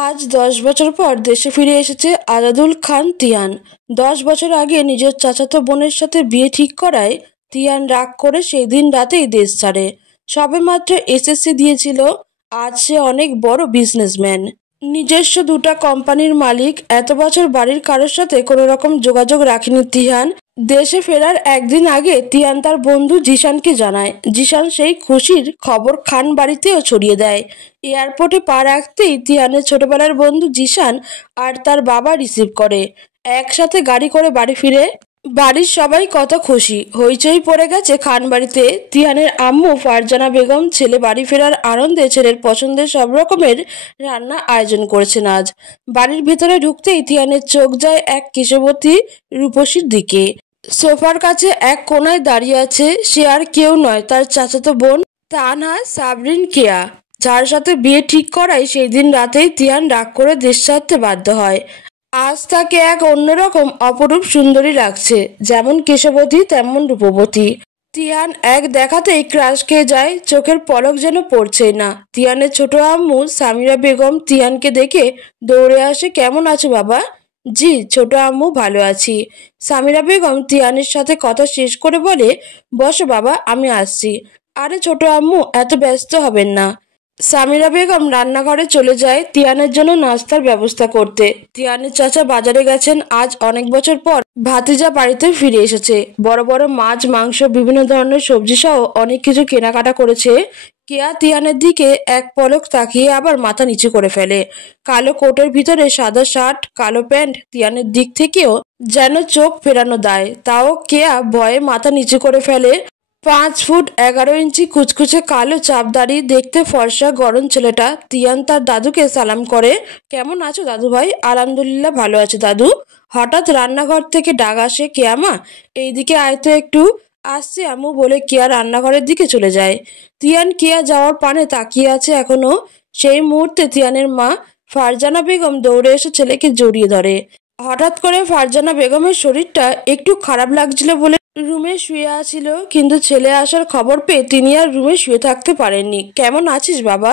আজ 10 বছর পর দেশে ফিরে এসেছে আজাদুল খান তিয়ান। 10 বছর আগে নিজের চাচাতো বোনের সাথে বিয়ে ঠিক করায় তিয়ান রাগ করে সেই দিন রাতেই দেশ ছাড়ে। সবেমাত্র এসএসসি দিয়েছিল, আজ সে অনেক বড় বিজনেসম্যান, নিজস্ব দুটা কোম্পানির মালিক। এত বছর বাড়ির কারোর সাথে কোনো রকম যোগাযোগ রাখেনি তিয়ান। দেশে ফেরার একদিন আগে তিয়ান তার বন্ধু জিশানকে জানায়। জিশান সেই খুশির খবর খান বাড়িতেও ছড়িয়ে দেয়। এয়ারপোর্টে পা রাখতেই তিয়ানের ছোটবেলার বন্ধু জিশান আর তার বাবা রিসিভ করে। একসাথে গাড়ি করে বাড়ি ফিরে বাড়ির সবাই কত খুশি, হইচই পড়ে গেছে খান বাড়িতে। তিয়ানের আম্মু ফারজানা বেগম ছেলে বাড়ি ফেরার আনন্দে ছেলের পছন্দের সব রকমের রান্না আয়োজন করেছেন আজ। বাড়ির ভেতরে ঢুকতেই তিয়ানের চোখ যায় এক কেশবতী রূপসীর দিকে। সোফার কাছে এক কোনায় দাঁড়িয়ে আছে, সে আর কেউ নয়, তার চাচাতো বোন তানহা সাবরিন কেয়া, যার সাথে বিয়ে ঠিক করায় সেই দিন রাতেই তিয়ান রাগ করে দেশ ছাড়তে বাধ্য হয়। আজ তাকে এক অন্যরকম অপরূপ সুন্দরী লাগছে, যেমন কেশবতী তেমন রূপবতী। তিয়ান এক দেখাতেই ক্রাশ খেয়ে যায়, চোখের পলক যেন পড়ছেই না। তিয়ানের ছোট আম্মু সামিরা বেগম তিয়ানকে দেখে দৌড়ে আসে। কেমন আছো বাবা? জি ছোট আম্মু, ভালো আছি। সামিরা বেগম তিয়ানের সাথে কথা শেষ করে বলে, বসো বাবা, আমি আসছি। আরে ছোট আম্মু, এত ব্যস্ত হবেন না। সামিরা বেগম রান্নাঘরে চলে যায় তিয়ানের জন্য নাস্তার ব্যবস্থা করতে। তিয়ানের চাচা বাজারে গেছেন, আজ অনেক বছর পর ভাতিজা বাড়িতে ফিরে এসেছে। বড় বড় মাছ, মাংস, বিভিন্ন ধরনের সবজি সহ অনেক কিছু কেনাকাটা করেছে। কেয়া তিয়ানের দিকে এক পলক তাকিয়ে আবার মাথা নিচু করে ফেলে। কালো কোটের ভিতরে সাদা শার্ট, কালো প্যান্ট, তিয়ানের দিক থেকেও যেন চোখ ফেরানো দায়। তাও কেয়া ভয়ে মাথা নিচু করে ফেলে। 5 ফুট 11 ইঞ্চি কুচকুচে কালো চাপদাড়ি, দেখতে ফর্সা গরম ছেলেটা। তিয়ান তার দাদুকে সালাম করে। কেমন আছো দাদু ভাই? আলহামদুলিল্লাহ ভালো আছে দাদু। হঠাৎ রান্নাঘর থেকে ডাক আসে, কেয়ামা এইদিকে আয় তো একটু। আসছে আম্মু বলে কেয়া রান্নাঘরের দিকে চলে যায়। তিয়ান কেয়া যাওয়ার পানে তাকিয়ে আছে এখনো। সেই মুহূর্তে তিয়ানের মা ফারজানা বেগম দৌড়ে এসে ছেলেকে জড়িয়ে ধরে। হঠাৎ করে ফারজানা বেগমের শরীরটা একটু খারাপ লাগছিল বলে রুমে শুয়ে আছিল, কিন্তু ছেলে আসার খবর পেয়ে তিনি আর রুমে শুয়ে থাকতে পারেননি। কেমন আছিস বাবা?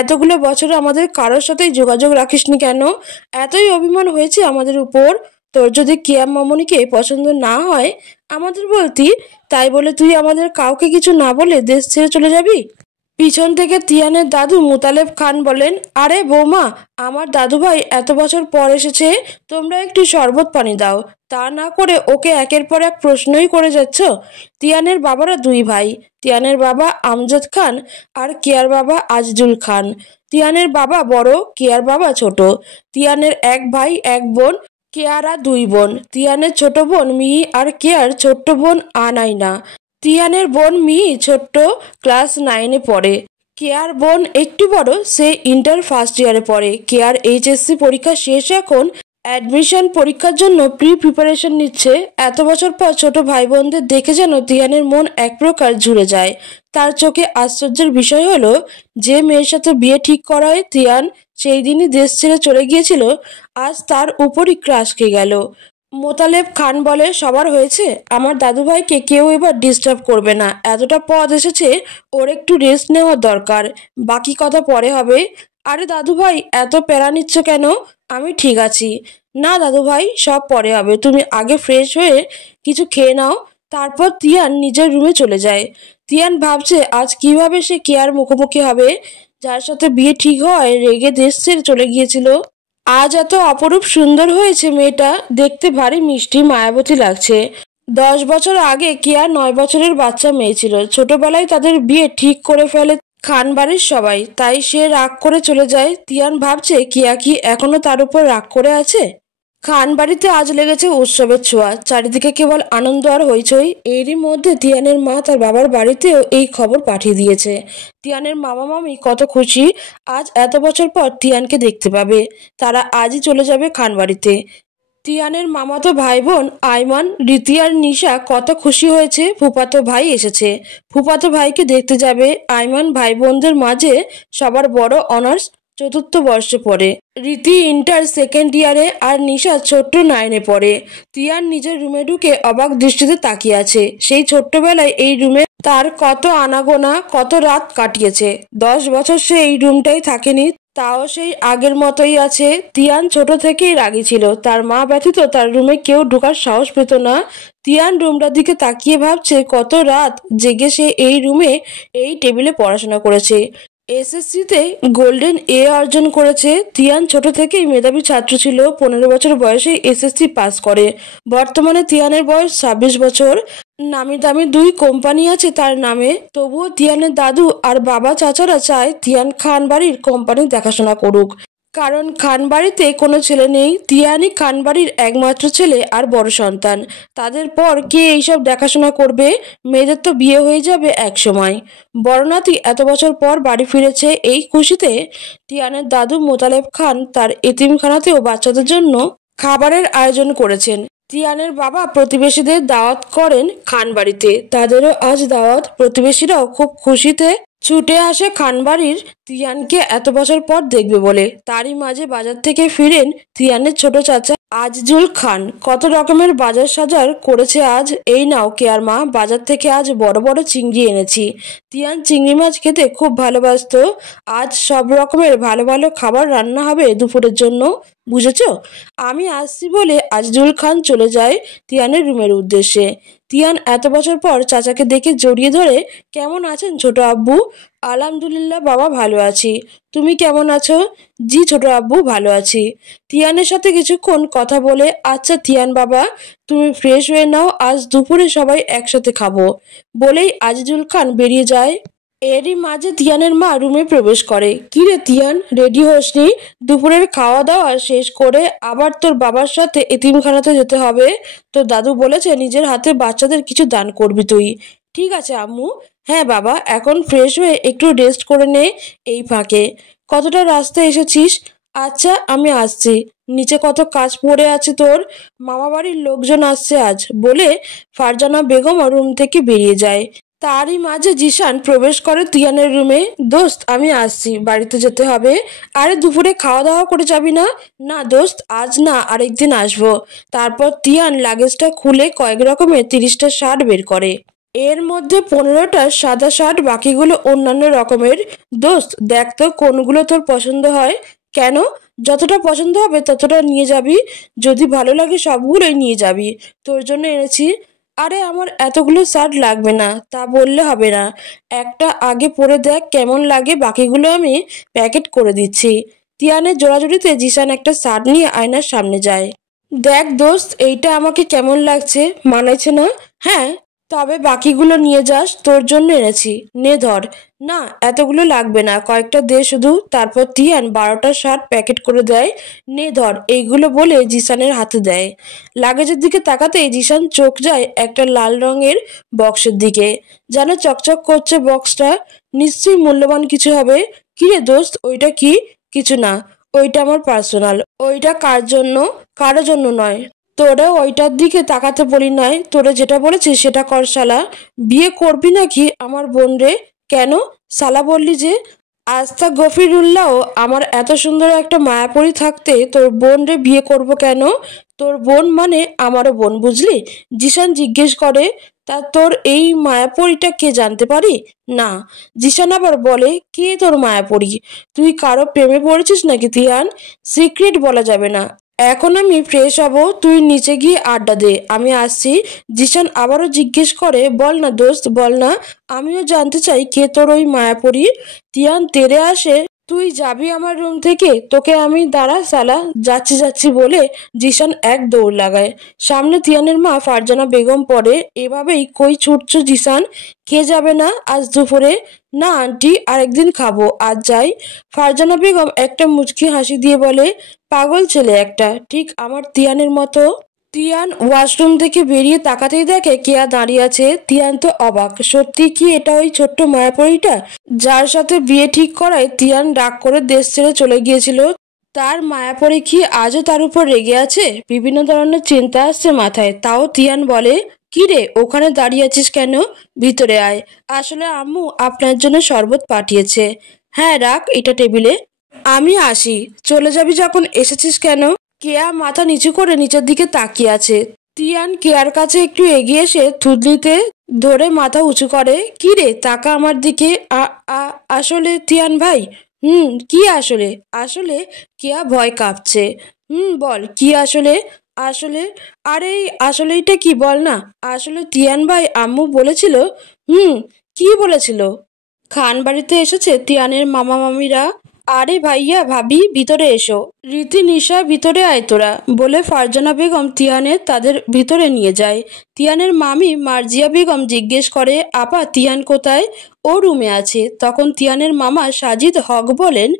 এতগুলো বছর আমাদের কারোর সাথেই যোগাযোগ রাখিসনি কেন? এতই অভিমান হয়েছে আমাদের উপর? তোর যদি কিয়াম মামনিকে পছন্দ না হয় আমাদের বলতি, তাই বলে তুই আমাদের কাউকে কিছু না বলে দেশ ছেড়ে চলে যাবি? পিছন থেকে তিয়ানের দাদু মুতালেব খান বলেন, আরে বৌমা, আমার দাদু ভাই এত বছর পর এসেছে, তোমরা একটু শরবত পানি দাও। তা না করে ওকে একের পর এক প্রশ্নই করে যাচ্ছ। তিয়ানের বাবারা দুই ভাই, তিয়ানের বাবা আমজাদ খান আর কেয়ার বাবা আজিজুল খান। তিয়ানের বাবা বড়, কেয়ার বাবা ছোট। তিয়ানের এক ভাই এক বোন, কেয়ারা দুই বোন। তিয়ানের ছোট বোন মিহি আর কেয়ার ছোট্ট বোন আনাইনা। তিয়ানের বোন মিহি ছোট্ট, ক্লাস 9-এ পড়ে। কেয়ার বোন একটু বড়, সে ইন্টার ফার্স্ট ইয়ারে পড়ে। কেয়ার এইচএসসি পরীক্ষা শেষ, এখন অ্যাডমিশন পরীক্ষার জন্য প্রিপারেশন নিচ্ছে। এত বছর পর ছোট ভাই বোনদের দেখে যেন তিয়ানের মন এক প্রকার ঝুলে যায়। তার চোখে আশ্চর্যের বিষয় হলো, যে মেয়ের সাথে বিয়ে ঠিক করায় তিয়ান সেই দিনই দেশ ছেড়ে চলে গিয়েছিল, আজ তার উপরই ক্রাশ খেয়ে গেল। মোতালেব খান বলে, সবার হয়েছে, আমার দাদুভাইকে কেউ এবার ডিস্টার্ব করবে না। এতটা পথ এসেছে, ওর একটু রেস্ট নেওয়ার দরকার, বাকি কথা পরে হবে। আরে দাদুভাই, এত প্যারা নিচ্ছ কেন? আমি ঠিক আছি। না দাদুভাই, সব পরে হবে, তুমি আগে ফ্রেশ হয়ে কিছু খেয়ে নাও। তারপর তিয়ান নিজের রুমে চলে যায়। তিয়ান ভাবছে আজ কিভাবে সে কেয়ার মুখোমুখি হবে, যার সাথে বিয়ে ঠিক হয় রেগে দেশ ছেড়ে চলে গিয়েছিল। আজ এত অপরূপ সুন্দর হয়েছে মেয়েটা, দেখতে ভারী মিষ্টি মায়াবতী লাগছে। 10 বছর আগে কেয়া 9 বছরের বাচ্চা মেয়ে ছিল। ছোটবেলায় তাদের বিয়ে ঠিক করে ফেলে খান বাড়ির সবাই, তাই সে রাগ করে চলে যায়। তিয়ান ভাবছে কেয়া কি এখনো তার উপর রাগ করে আছে। খান বাড়িতে আজ লেগেছে উৎসবের ছোঁয়া, চারিদিকে কেবল আনন্দ আর হইচই। এরই মধ্যে তিয়ানের মা তার বাবার বাড়িতেও এই খবর পাঠিয়ে দিয়েছে। তিয়ানের মামা মামি কত খুশি, আজ এত বছর পর তিয়ানকে দেখতে পাবে। তারা আজই চলে যাবে খান বাড়িতে। তিয়ানের মামাতো ভাই বোন আইমান, রীতি আর নিশা কত খুশি হয়েছে ফুফাতো ভাই এসেছে। ফুফাতো ভাইকে দেখতে যাবে। আইমান ভাই বোনদের মাঝে সবার বড় অনার্স চতুর্থ বর্ষে পড়ে, রীতি ইন্টার সেকেন্ড ইয়ারে, আর নিশা ছোট্ট 9-এ পড়ে। তিয়ান নিজের রুমে ঢুকে অবাক দৃষ্টিতে তাকিয়ে আছে। সেই ছোট্টবেলায় এই রুমে তার কত আনাগোনা, কত রাত কাটিয়েছে। 10 বছর সে এই রুমটাই থাকেনি, তাও সেই আগের মতোই আছে। তিয়ান ছোট থেকেই রাগী ছিল, তার মা ব্যতীত তার রুমে কেউ ঢোকার সাহস পেত না। তিয়ান রুমটার দিকে তাকিয়ে ভাবছে কত রাত জেগে সে এই রুমে এই টেবিলে পড়াশোনা করেছে। এসএসসিতে গোল্ডেন এ অর্জন করেছে। তিয়ান ছোট থেকেই মেধাবী ছাত্র ছিল, 15 বছর বয়সে এসএসসি পাস করে। বর্তমানে তিয়ানের বয়স 26 বছর। নামি দামি 2 কোম্পানি আছে তার নামে, তবুও তিয়ানের দাদু আর বাবা চাচারা চায় তিয়ান খান বাড়ির কোম্পানি দেখাশোনা করুক, কারণ খান বাড়িতে কোনো ছেলে নেই। তিয়ানই খান বাড়ির একমাত্র ছেলে আর বড় সন্তান। তাদের পর কে এইসব দেখাশোনা করবে? মেয়েদের তো বিয়ে হয়ে যাবে এক সময়। বড় নাতি এত বছর পর বাড়ি ফিরেছে, এই খুশিতে তিয়ানের দাদু মোতালেব খান তার এতিমখানাতেও বাচ্চাদের জন্য খাবারের আয়োজন করেছেন। তিয়ানের বাবা প্রতিবেশীদের দাওয়াত করেন খান বাড়িতে, তাদেরও আজ দাওয়াত। প্রতিবেশীরাও খুব খুশিতে ছুটে আসে খানবাড়ির তিয়ানকে এত বছর পর দেখবে বলে। তারই মাঝে বাজার থেকে ফিরেন তিয়ানের ছোট চাচা আজিজুল খান। কত রকমের বাজার সাজার করেছে আজ। এই নাও কেয়ার মা, বাজার থেকে আজ বড় বড় চিংড়ি এনেছি। তিয়ান চিংড়ি মাছ খেতে খুব ভালোবাসতো। আজ সব রকমের ভালো ভালো খাবার রান্না হবে দুপুরের জন্য, বুঝেছ? আমি আসছি বলে আজিজুল খান চলে যায় তিয়ানের রুমের উদ্দেশ্যে। তিয়ান এত বছর পর চাচাকে দেখে জড়িয়ে ধরে, কেমন আছেন ছোট আব্বু? আলহামদুলিল্লাহ বাবা, ভালো আছি। তুমি কেমন আছো? জি ছোট আব্বু, ভালো আছি। তিয়ানের সাথে কিছুক্ষণ কথা বলে, আচ্ছা তিয়ান বাবা, তুমি ফ্রেশ হয়ে নাও, আজ দুপুরে সবাই একসাথে খাবো বলেই আজিজুল খান বেরিয়ে যায়। এরই মাঝে তিয়ানের মা রুমে প্রবেশ করে। কি রে তিয়ান, রেডি হসনি? দুপুরের খাওয়া দাওয়া শেষ করে আবার তোর বাবার সাথে এতিমখানাতে যেতে হবে। তোর দাদু বলেছে নিজের হাতে বাচ্চাদের কিছু দান করবি তুই। ঠিক আছে আম্মু। হ্যাঁ বাবা, এখন ফ্রেশ হয়ে একটু রেস্ট করে নে এই ফাঁকে। কতটা রাস্তা এসেছিস? আচ্ছা আমি আসছি, নিচে কত কাজ পড়ে আছে তোর। মামা বাড়ির লোকজন আসছে আজ বলে ফারজানা বেগম রুম থেকে বেরিয়ে যায়। তারই মাঝে জিশান প্রবেশ করে তিয়ানের রুমে। দোস্ত আমি আসছি, বাড়িতে যেতে হবে। আরে দুপুরে খাওয়া দাওয়া করে যাবি না? না দোস্ত, আজ না, আরেকদিন আসবো। তারপর তিয়ান লাগেজটা খুলে কয়েক রকমের 30টা শার্ট বের করে। এর মধ্যে 15টা সাদা শার্ট, বাকিগুলো অন্যান্য রকমের। দোস্ত দেখ তো কোনগুলো তোর পছন্দ হয়। কেন? যতটা পছন্দ হবে ততটা নিয়ে যাবি, যদি ভালো লাগে সবগুলোই নিয়ে যাবি, তোর জন্য এনেছি। আরে আমার এতগুলো শার্ট লাগবে না, তা বললে হবে না। একটা আগে পরে দেখ কেমন লাগে, বাকিগুলো আমি প্যাকেট করে দিচ্ছি। তিয়ানের জোড়াজুড়িতে জিশান একটা শার্ট নিয়ে আয়নার সামনে যায়। দেখ দোস্ত, এইটা আমাকে কেমন লাগছে, মানাইছে না? হ্যাঁ, তবে বাকিগুলো নিয়ে যাস, তোর জন্য এনেছি, নে ধর। না এতগুলো লাগবে না, কয়েকটা দে শুধু। তারপর তিয়ান 12টা শার্ট প্যাকেট করে দেয়। নে ধর এইগুলো বলে জিসানের হাতে দেয়। লাগেজের দিকে তাকাতেই জিসান চোখ যায় একটা লাল রঙের বক্সের দিকে, যেন চকচক করছে বক্সটা, নিশ্চয়ই মূল্যবান কিছু হবে। কিরে দোস্ত, ওইটা কি? কিছু না, ওইটা আমার পার্সোনাল। ওইটা কার জন্য? কারো জন্য নয়। তোরা ওইটার দিকে তাকাতে বলি নাই, তোরা যেটা বলেছিস সেটা কর শালা। বিয়ে করবি নাকি আমার বোন রে? কেন শালা বললি যে? আস্থা গফিরুল্লাহ, আমার এত সুন্দর একটা মায়াপরি থাকতে তোর বোন রে বিয়ে করব কেন? তোর বোন মানে আমারও বোন, বুঝলি? জিশান জিজ্ঞেস করে, তা তোর এই মায়াপরিটা কে, জানতে পারি? না। জিশান আবার বলে, কে তোর মায়াপরি? তুই কারো প্রেমে পড়েছিস নাকি তিয়ান? সিক্রেট বলা যাবে না। এখন আমি ফ্রেশ হব, তুই নিচে গিয়ে আড্ডা দে, আমি আসছি। জিশান আবারও জিজ্ঞেস করে, বল না দোস্ত, বল না, আমিও জানতে চাই কে তোর ওই মায়াপরি। তিয়ান তেড়ে আসে, তুই যাবি আমার রুম থেকে? তোকে আমি, দাঁড়া শালা, যাচ্ছি যাচ্ছি বলে জিশান এক দৌড় লাগায়। সামনে তিয়ানের মা ফারজানা বেগম পড়ে। এভাবেই কই ছুটছ জিশান? খেয়ে যাবে না আজ দুপুরে? না আন্টি, আরেকদিন খাবো, আজ যাই। ফারজানা বেগম একটা মুচকি হাসি দিয়ে বলে, পাগল ছেলে একটা, ঠিক আমার তিয়ানের মতো। তিয়ান ওয়াশরুম থেকে বেরিয়ে তাকাতেই দেখে কেয়া দাঁড়িয়ে আছে। তিয়ান তো অবাক, সত্যি কি এটা ওই ছোট্ট মায়াপরিটা যার সাথে বিয়ে ঠিক করায় তিয়ান রাগ করে দেশ ছেড়ে চলে গিয়েছিল? তার মায়াপরি কি আজও তার উপর রেগে আছে? বিভিন্ন ধরনের চিন্তা আসছে মাথায়। তাও তিয়ান বলে, কি রে ওখানে দাঁড়িয়ে আছিস কেন? ভিতরে আয়, আসলে আম্মু আপনার জন্য শরবত পাঠিয়েছে। হ্যাঁ রাখ এটা টেবিলে। আমি আসি। চলে যাবি যখন এসেছিস কেন? কেয়া মাথা নিচু করে নিচের দিকে তাকিয়ে আছে। তিয়ান কেয়ার কাছে একটু এগিয়ে এসে থুতনিতে ধরে মাথা উঁচু করে। কি রে, তাকা আমার দিকে। আসলে তিয়ান ভাই। কি আসলে? আসলে কেয়া ভয় কাঁপছে। বল কি আসলে? আসলে আরে আসলেইটা কি বল না। আসলে তিয়ান ভাই, আম্মু বলেছিল। হুম কি বলেছিল? খান বাড়িতে এসেছে তিয়ানের মামা মামিরা। আরে ভাইয়া ভাবি, ভিতরে এসো। রীতি নিশা, ভিতরে আয় তোরা, বলে ফারজানা বেগম তিয়ানের তাদের ভিতরে নিয়ে যায়। তিয়ানের মামি মার্জিয়া বেগম জিজ্ঞেস করে, আপা তিয়ান কোথায়? ও রুমে আছে। তখন তিয়ানের মামা সাজিদ হক বলেন,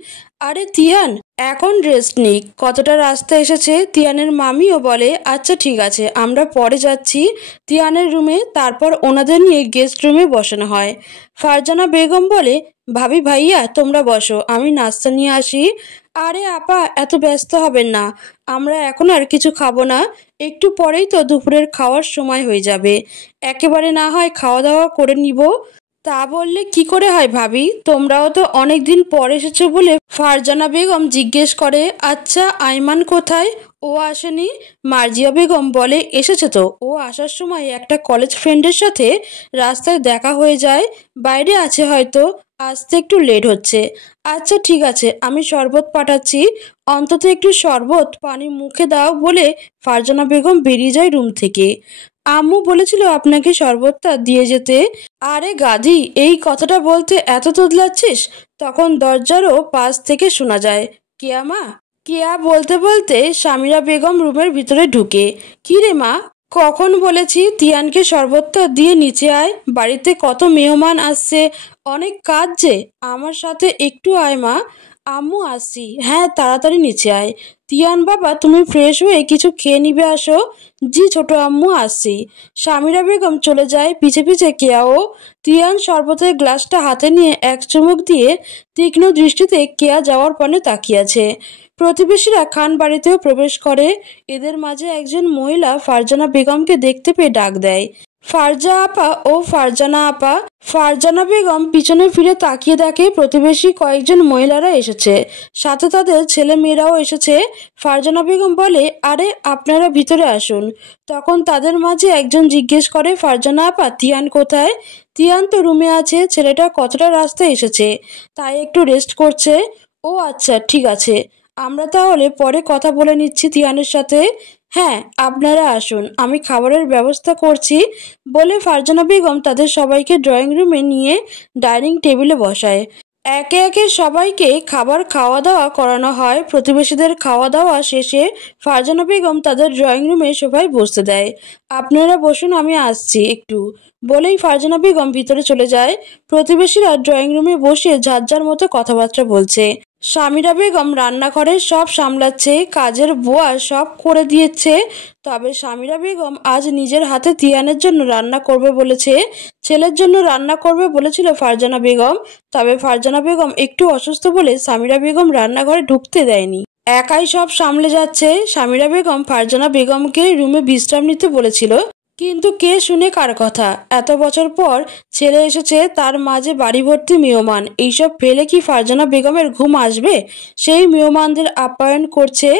আরে তিয়ান এখন রেস্ট নিক, কতটা রাস্তা এসেছে। তিয়ানের মামিও বলে, আচ্ছা ঠিক আছে, আমরা পরে যাচ্ছি তিয়ানের রুমে। তারপর ওনাদের নিয়ে গেস্ট রুমে বসানো হয়। ফারজানা বেগম বলে, ভাবি ভাইয়া তোমরা বসো, আমি নাস্তা নিয়ে আসি। আরে আপা এত ব্যস্ত হবেন না, আমরা এখন আর কিছু খাবো না, একটু পরেই তো দুপুরের খাওয়ার সময় হয়ে যাবে, একেবারে না হয় খাওয়া দাওয়া করে নিব। তা বললে কি করে হয় ভাবি, তোমরাও তো অনেক দিন পর এসেছো বলে ফারজানা বেগম জিজ্ঞেস করে, আচ্ছা আইমান কোথায়? ও আসেনি? মার্জিয়া বেগম বলে, এসেছে তো, ও আসার সময় একটা কলেজ ফ্রেন্ডের সাথে রাস্তায় দেখা হয়ে যায়, বাইরে আছে হয়তো, আসতে একটু লেট হচ্ছে। আচ্ছা ঠিক আছে, আমি শরবত পাঠাচ্ছি, অন্তত একটু শরবত পানি মুখে দাও, বলে ফারজানা বেগম বেরিয়ে যায় রুম থেকে। আম্মু বলেছিল আপনাকে শরবতটা দিয়ে যেতে। আরে গাধি, এই কথাটা বলতে এত তোদলাচ্ছিস? তখন দরজারও পাশ থেকে শোনা যায়, কেয়া মা। কেয়া বলতে বলতে সামিরা বেগম রুমের ভিতরে ঢুকে। কি রে মা, কখন বলেছি তিয়ানকে শরবতটা দিয়ে নিচে আয়, বাড়িতে কত মেহমান আসছে, অনেক কাজ যে, আমার সাথে একটু আয় মা। আম্মু আসছি, হ্যাঁ তাড়াতাড়ি নিচে আয়। তিয়ান বাবা তুমি ফ্রেশ হয়ে কিছু খেয়ে নিবে, আসো। জি ছোট আম্মু আসছি। সামিরা বেগম চলে যায়, পিছে পিছে কেয়াও। তিয়ান শরবতের গ্লাসটা হাতে নিয়ে এক চুমুক দিয়ে তীক্ষ্ণ দৃষ্টিতে কেয়া যাওয়ার পানে তাকিয়ে আছে। প্রতিবেশীরা খান বাড়িতেও প্রবেশ করে। এদের মাঝে একজন মহিলা ফারজানা বেগমকে দেখতে পেয়ে ডাক দেয়, ফারজা আপা ও ফারজানা আপা। ফারজানা বেগম পিছনে ফিরে তাকিয়ে দেখে প্রতিবেশী কয়েকজন মহিলারা এসেছে, সাথে তাদের ছেলে মেয়েরাও এসেছে। ফারজানা বেগম বলে, আরে আপনারা ভিতরে আসুন। তখন তাদের মাঝে একজন জিজ্ঞেস করে, ফারজানা আপা তিয়ান কোথায়? তিয়ান তো রুমে আছে, ছেলেটা কতটা রাস্তায় এসেছে, তাই একটু রেস্ট করছে। ও আচ্ছা ঠিক আছে, আমরা তাহলে পরে কথা বলে নিচ্ছি তিয়ানের সাথে। হ্যাঁ আপনারা আসুন, আমি খাবারের ব্যবস্থা করছি, বলে ফারজানা বেগম তাদের সবাইকে ড্রয়িং রুমে নিয়ে ডাইনিং টেবিলে বসায়। একে একে সবাইকে খাবার খাওয়া দাওয়া করানো হয়। প্রতিবেশীদের খাওয়া দাওয়া শেষে ফারজানা বেগম তাদের ড্রয়িং রুমে সবাই বসতে দেয়। আপনারা বসুন, আমি আসছি একটু, বলেই ফারজানা বেগম ভিতরে চলে যায়। প্রতিবেশীরা ড্রয়িং রুমে বসে যার যার মতো কথাবার্তা বলছে। সামিরা বেগম রান্নাঘরে সব সামলাচ্ছে, কাজের বুয়া সব করে দিয়েছে। তবে সামিরা বেগম আজ নিজের হাতে তিয়ানের জন্য রান্না করবে বলেছে। ছেলের জন্য রান্না করবে বলেছিল ফারজানা বেগম, তবে ফারজানা বেগম একটু অসুস্থ বলে সামিরা বেগম রান্নাঘরে ঢুকতে দেয়নি। একাই সব সামলে যাচ্ছে। সামিরা বেগম ফারজানা বেগমকে রুমে বিশ্রাম নিতে বলেছিল, কিন্তু কে শুনে কার কথা। এত বছর পর ছেলে এসেছে, তার মাঝে বাড়ি ভর্তি মেহমান, এইসব ফেলে কি ফারজানা বেগমের ঘুম আসবে? সেই মেহমানদের আপ্যায়ন করছে।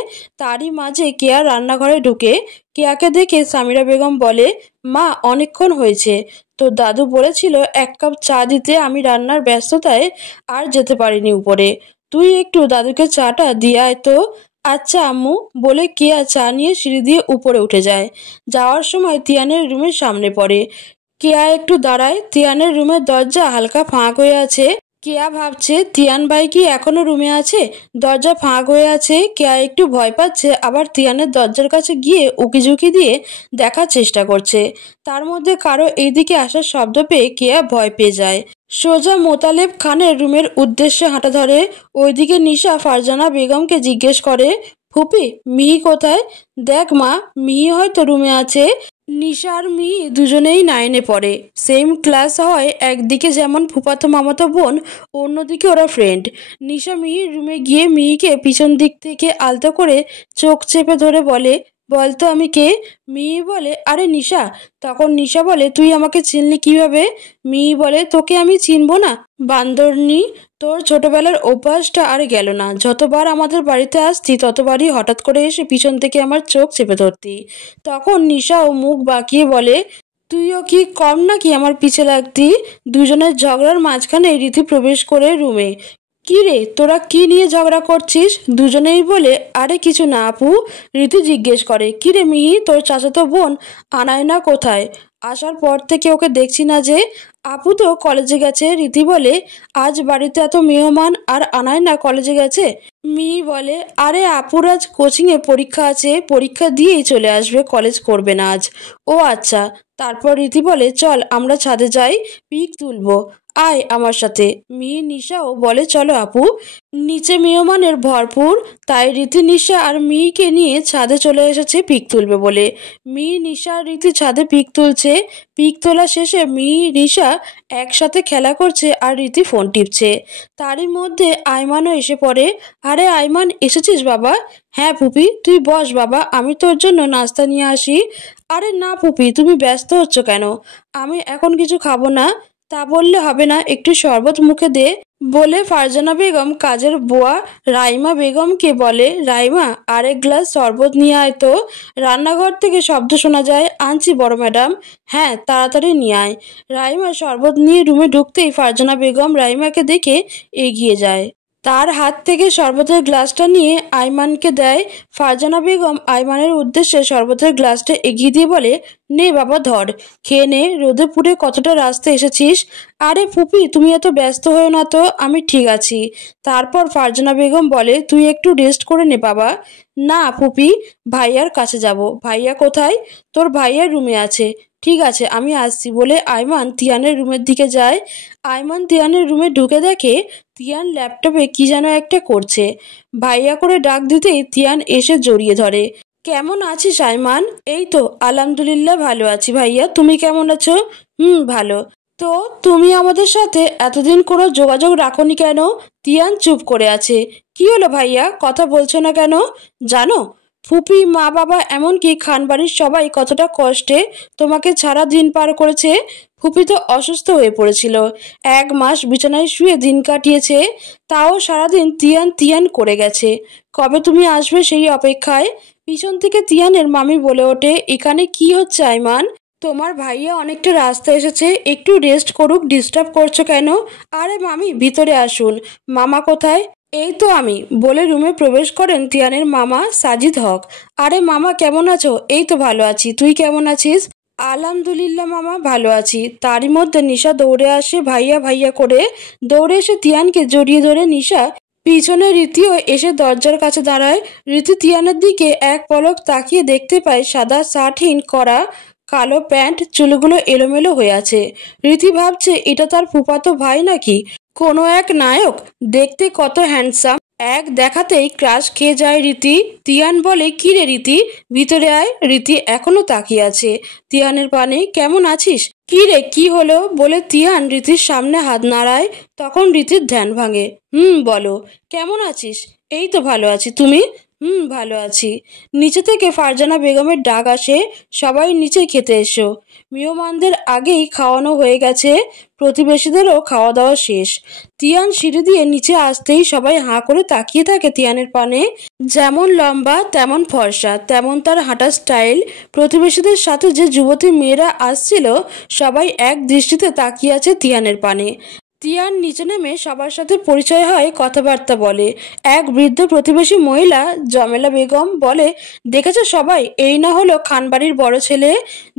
তারই মাঝে কেয়া রান্নাঘরে ঢুকে। কেয়াকে দেখে সামিরা বেগম বলে, মা অনেকক্ষণ হয়েছে, তো দাদু বলেছিল এক কাপ চা দিতে, আমি রান্নার ব্যস্ততায় আর যেতে পারিনি উপরে, তুই একটু দাদুকে চাটা দিয়ে আয় তো। আচ্ছা আম্মু, বলে কেয়া চা নিয়ে সিঁড়ি দিয়ে উপরে উঠে যায়। যাওয়ার সময় তিয়ানের রুমের সামনে পড়ে। কেয়া একটু দাঁড়ায়, তিয়ানের রুমের দরজা হালকা ফাঁক হয়ে আছে। কেয়া ভাবছে তিয়ান ভাই কি এখনো রুমে আছে, দরজা ফাঁক হয়ে আছে। কেয়া একটু ভয় পাচ্ছে, আবার তিয়ানের দরজার কাছে গিয়ে উকিঝুঁকি দিয়ে দেখার চেষ্টা করছে। তার মধ্যে কারো এইদিকে আসার শব্দ পেয়ে কেয়া ভয় পেয়ে যায়। সোজা মোতালেব খানের রুমের উদ্দেশ্যে হাঁটা ধরে। ওইদিকে নিশা ফারজানা বেগমকে জিজ্ঞেস করে, ফুপি মিহি কোথায়? দেখ মা, মিহি হয়তো রুমে আছে। নিশা আর মিহি দুজনেই 9-এ পড়ে, সেম ক্লাস হয়। একদিকে যেমন ফুফাতো মামাতো বোন, অন্যদিকে ওরা ফ্রেন্ড। নিশা মিহির রুমে গিয়ে মিহিকে পিছন দিক থেকে আলতো করে চোখ চেপে ধরে বলে, বলতো আমি কে? মিহি বলে, আরে নিশা। তখন নিশা বলে, তুই আমাকে চিনলি কিভাবে? মিহি বলে, তোকে আমি চিনবো না বান্দরনি? তোর ছোটবেলার অভ্যাসটা আর গেল না। যতবার আমাদের বাড়িতে আসতি ততবারই হঠাৎ করে এসে পিছন থেকে আমার চোখ চেপে ধরতি। তখন নিশাও মুখ বাঁকিয়ে বলে, তুইও কি কম নাকি আমার পিছে লাগতি? দুজনের ঝগড়ার মাঝখানে রীতি প্রবেশ করে রুমে। কি রে, তোরা কি নিয়ে ঝগড়া করছিস? দুজনেই বলে, আরে কিছু না আপু। রীতি জিজ্ঞেস করে, কি রে মিহি, তোর চাচাতো বোন আনায়না কোথায়? আসার পর থেকে ওকে দেখছি না যে। আপু তো কলেজে গেছে। রীতি বলে, আজ বাড়িতে এত মেহমান আর আনায়না কলেজে গেছে? মিহি বলে, আরে আপুর আজ কোচিংয়ে পরীক্ষা আছে, পরীক্ষা দিয়েই চলে আসবে, কলেজ করবে না আজ। ও আচ্ছা। তারপর রীতি বলে, চল আমরা ছাদে যাই, পিক তুলবো, আয় আমার সাথে। মিহি নিশাও বলে, চলো আপু। নিচে মেহমানের ভরপুর, তাই রীতি নিশা আর মিহিকে নিয়ে ছাদে চলে এসেছে পিক তুলবে বলে। মিহি নিশা আর রীতি ছাদে পিক তুলছে। পিক তোলা শেষে মিহি নিশা একসাথে খেলা করছে আর রীতি ফোন টিপছে। তারই মধ্যে আইমানও এসে পড়ে। আরে আইমান, এসেছিস বাবা? হ্যাঁ ফুপি, তুই বস বাবা, আমি তোর জন্য নাস্তা নিয়ে আসি। আরে না ফুপি, তুমি ব্যস্ত হচ্ছ কেন? আমি এখন কিছু খাবো না। তা বললে হবে না, একটু শরবত মুখে দে। বলে ফারজানা বেগম কাজের বুয়া রাইমা বেগমকে বলে, রাইমা আরেক গ্লাস শরবত নিয়ে আয় তো। রান্নাঘর থেকে শব্দ শোনা যায়, আনছি বড় ম্যাডাম। হ্যাঁ তাড়াতাড়ি নিয়ে আয়। রাইমা শরবত নিয়ে রুমে ঢুকতেই ফারজানা বেগম রাইমাকে দেখে এগিয়ে যায়। তার হাত থেকে শরবতের গ্লাসটা নিয়ে আইমানকে দেয়। ফারজানা বেগম আইমানের উদ্দেশ্যে শরবতের গ্লাসটা এগিয়ে দিয়ে বলে, নে বাবা ধর, খেয়ে নে, রোদে পুড়ে কতটা রাস্তা এসেছিস। আরে ফুপি, তুমি এত ব্যস্ত হয়েও না তো, আমি ঠিক আছি। তারপর ফারজানা বেগম বলে, তুই একটু রেস্ট করে নে বাবা। না ফুপি, ভাইয়ার কাছে যাব। ভাইয়া কোথায়? তোর ভাইয়ার রুমে আছে। ঠিক আছে, আমি আসছি বলে আইমান তিয়ানের রুমের দিকে যায়। আইমান তিয়ানের রুমে ঢুকে দেখে তিয়ান ল্যাপটপে কি যেন একটা করছে। ভাইয়া করে ডাক দিতেই তিয়ান এসে জড়িয়ে ধরে। কেমন আছিস আইমান? এই তো আলহামদুলিল্লাহ ভালো আছি ভাইয়া, তুমি কেমন আছো? ভালো। তো তুমি আমাদের সাথে এতদিন কোনো যোগাযোগ রাখোনি কেন? তিয়ান চুপ করে আছে। কি হলো ভাইয়া, কথা বলছো না কেন? জানো, ফুপি, মা বাবা, এমনকি খানবাড়ির সবাই কতটা কষ্টে তোমাকে ছাড়া দিন পার করেছে। ফুপি তো অসুস্থ হয়ে পড়েছিল, 1 মাস বিছানায় শুয়ে দিন কাটিয়েছে। তাও সারাদিন তিয়ান তিয়ান করে গেছে। কবে তুমি আসবে সেই অপেক্ষায়। পিছন থেকে তিয়ানের মামি বলে ওঠে, এখানে কি হচ্ছে আইমান? তোমার ভাইয়া অনেকটা রাস্তা এসেছে, একটু রেস্ট করুক, ডিস্টার্ব করছো কেন? আরে মামি ভিতরে আসুন। মামা কোথায়? এই তো আমি, বলে রুমে প্রবেশ করেন তিয়ানের মামা সাজিদ হক। আরে মামা কেমন আছো? এই তো ভালো আছি, তুই কেমন আছিস? আলহামদুলিল্লাহ মামা, ভালো আছি। তারই মধ্যে নিশা দৌড়ে আসে ভাইয়া ভাইয়া করে। দৌড়ে এসে তিয়ানকে জড়িয়ে ধরে নিশা পিছনে রীতিও এসে দরজার কাছে দাঁড়ায়। রীতি তিয়ানের দিকে এক পলক তাকিয়ে দেখতে পায় সাদা শার্টহীন করা কালো প্যান্ট, চুলগুলো এলোমেলো হয়ে আছে। রীতি ভাবছে এটা তার ফুফাতো ভাই নাকি কোনো এক নায়ক, দেখতে কত হ্যান্ডসাম। এক দেখাতেই ক্রাশ খেয়ে যায় রীতি। তিয়ান বলে, কি রে রীতি, ভিতরে আয়। রীতি এখনো তাকিয়ে আছে তিয়ানের পানে। কেমন আছিস? কি রে, কি হলো? বলে তিয়ান রীতির সামনে হাত নাড়ায়। তখন রীতির ধ্যান ভাঙে। বলো, কেমন আছিস? এই তো ভালো আছি, তুমি? ভালো আছি। নিচে থেকে ফারজানা বেগমের ডাক আসে, সবাই নিচে খেতে এসো। মেহমানদের আগেই খাওয়ানো হয়ে গেছে, প্রতিবেশীদেরও খাওয়া দাওয়া শেষ। তিয়ান সিঁড়ি দিয়ে নিচে আসতেই সবাই হাঁ করে তাকিয়ে থাকে তিয়ানের পানে। যেমন লম্বা তেমন ফর্সা, তেমন তার হাঁটার স্টাইল। প্রতিবেশীদের সাথে যে যুবতী মেয়েরা আসছিল সবাই এক দৃষ্টিতে তাকিয়ে আছে তিয়ানের পানে। তিয়ান নিচে নেমে সবার সাথে পরিচয় হয়, কথাবার্তা বলে। এক বৃদ্ধ প্রতিবেশী মহিলা জমেলা বেগম বলে, দেখেছো সবাই, এই না হলো খানবাড়ির বড় ছেলে।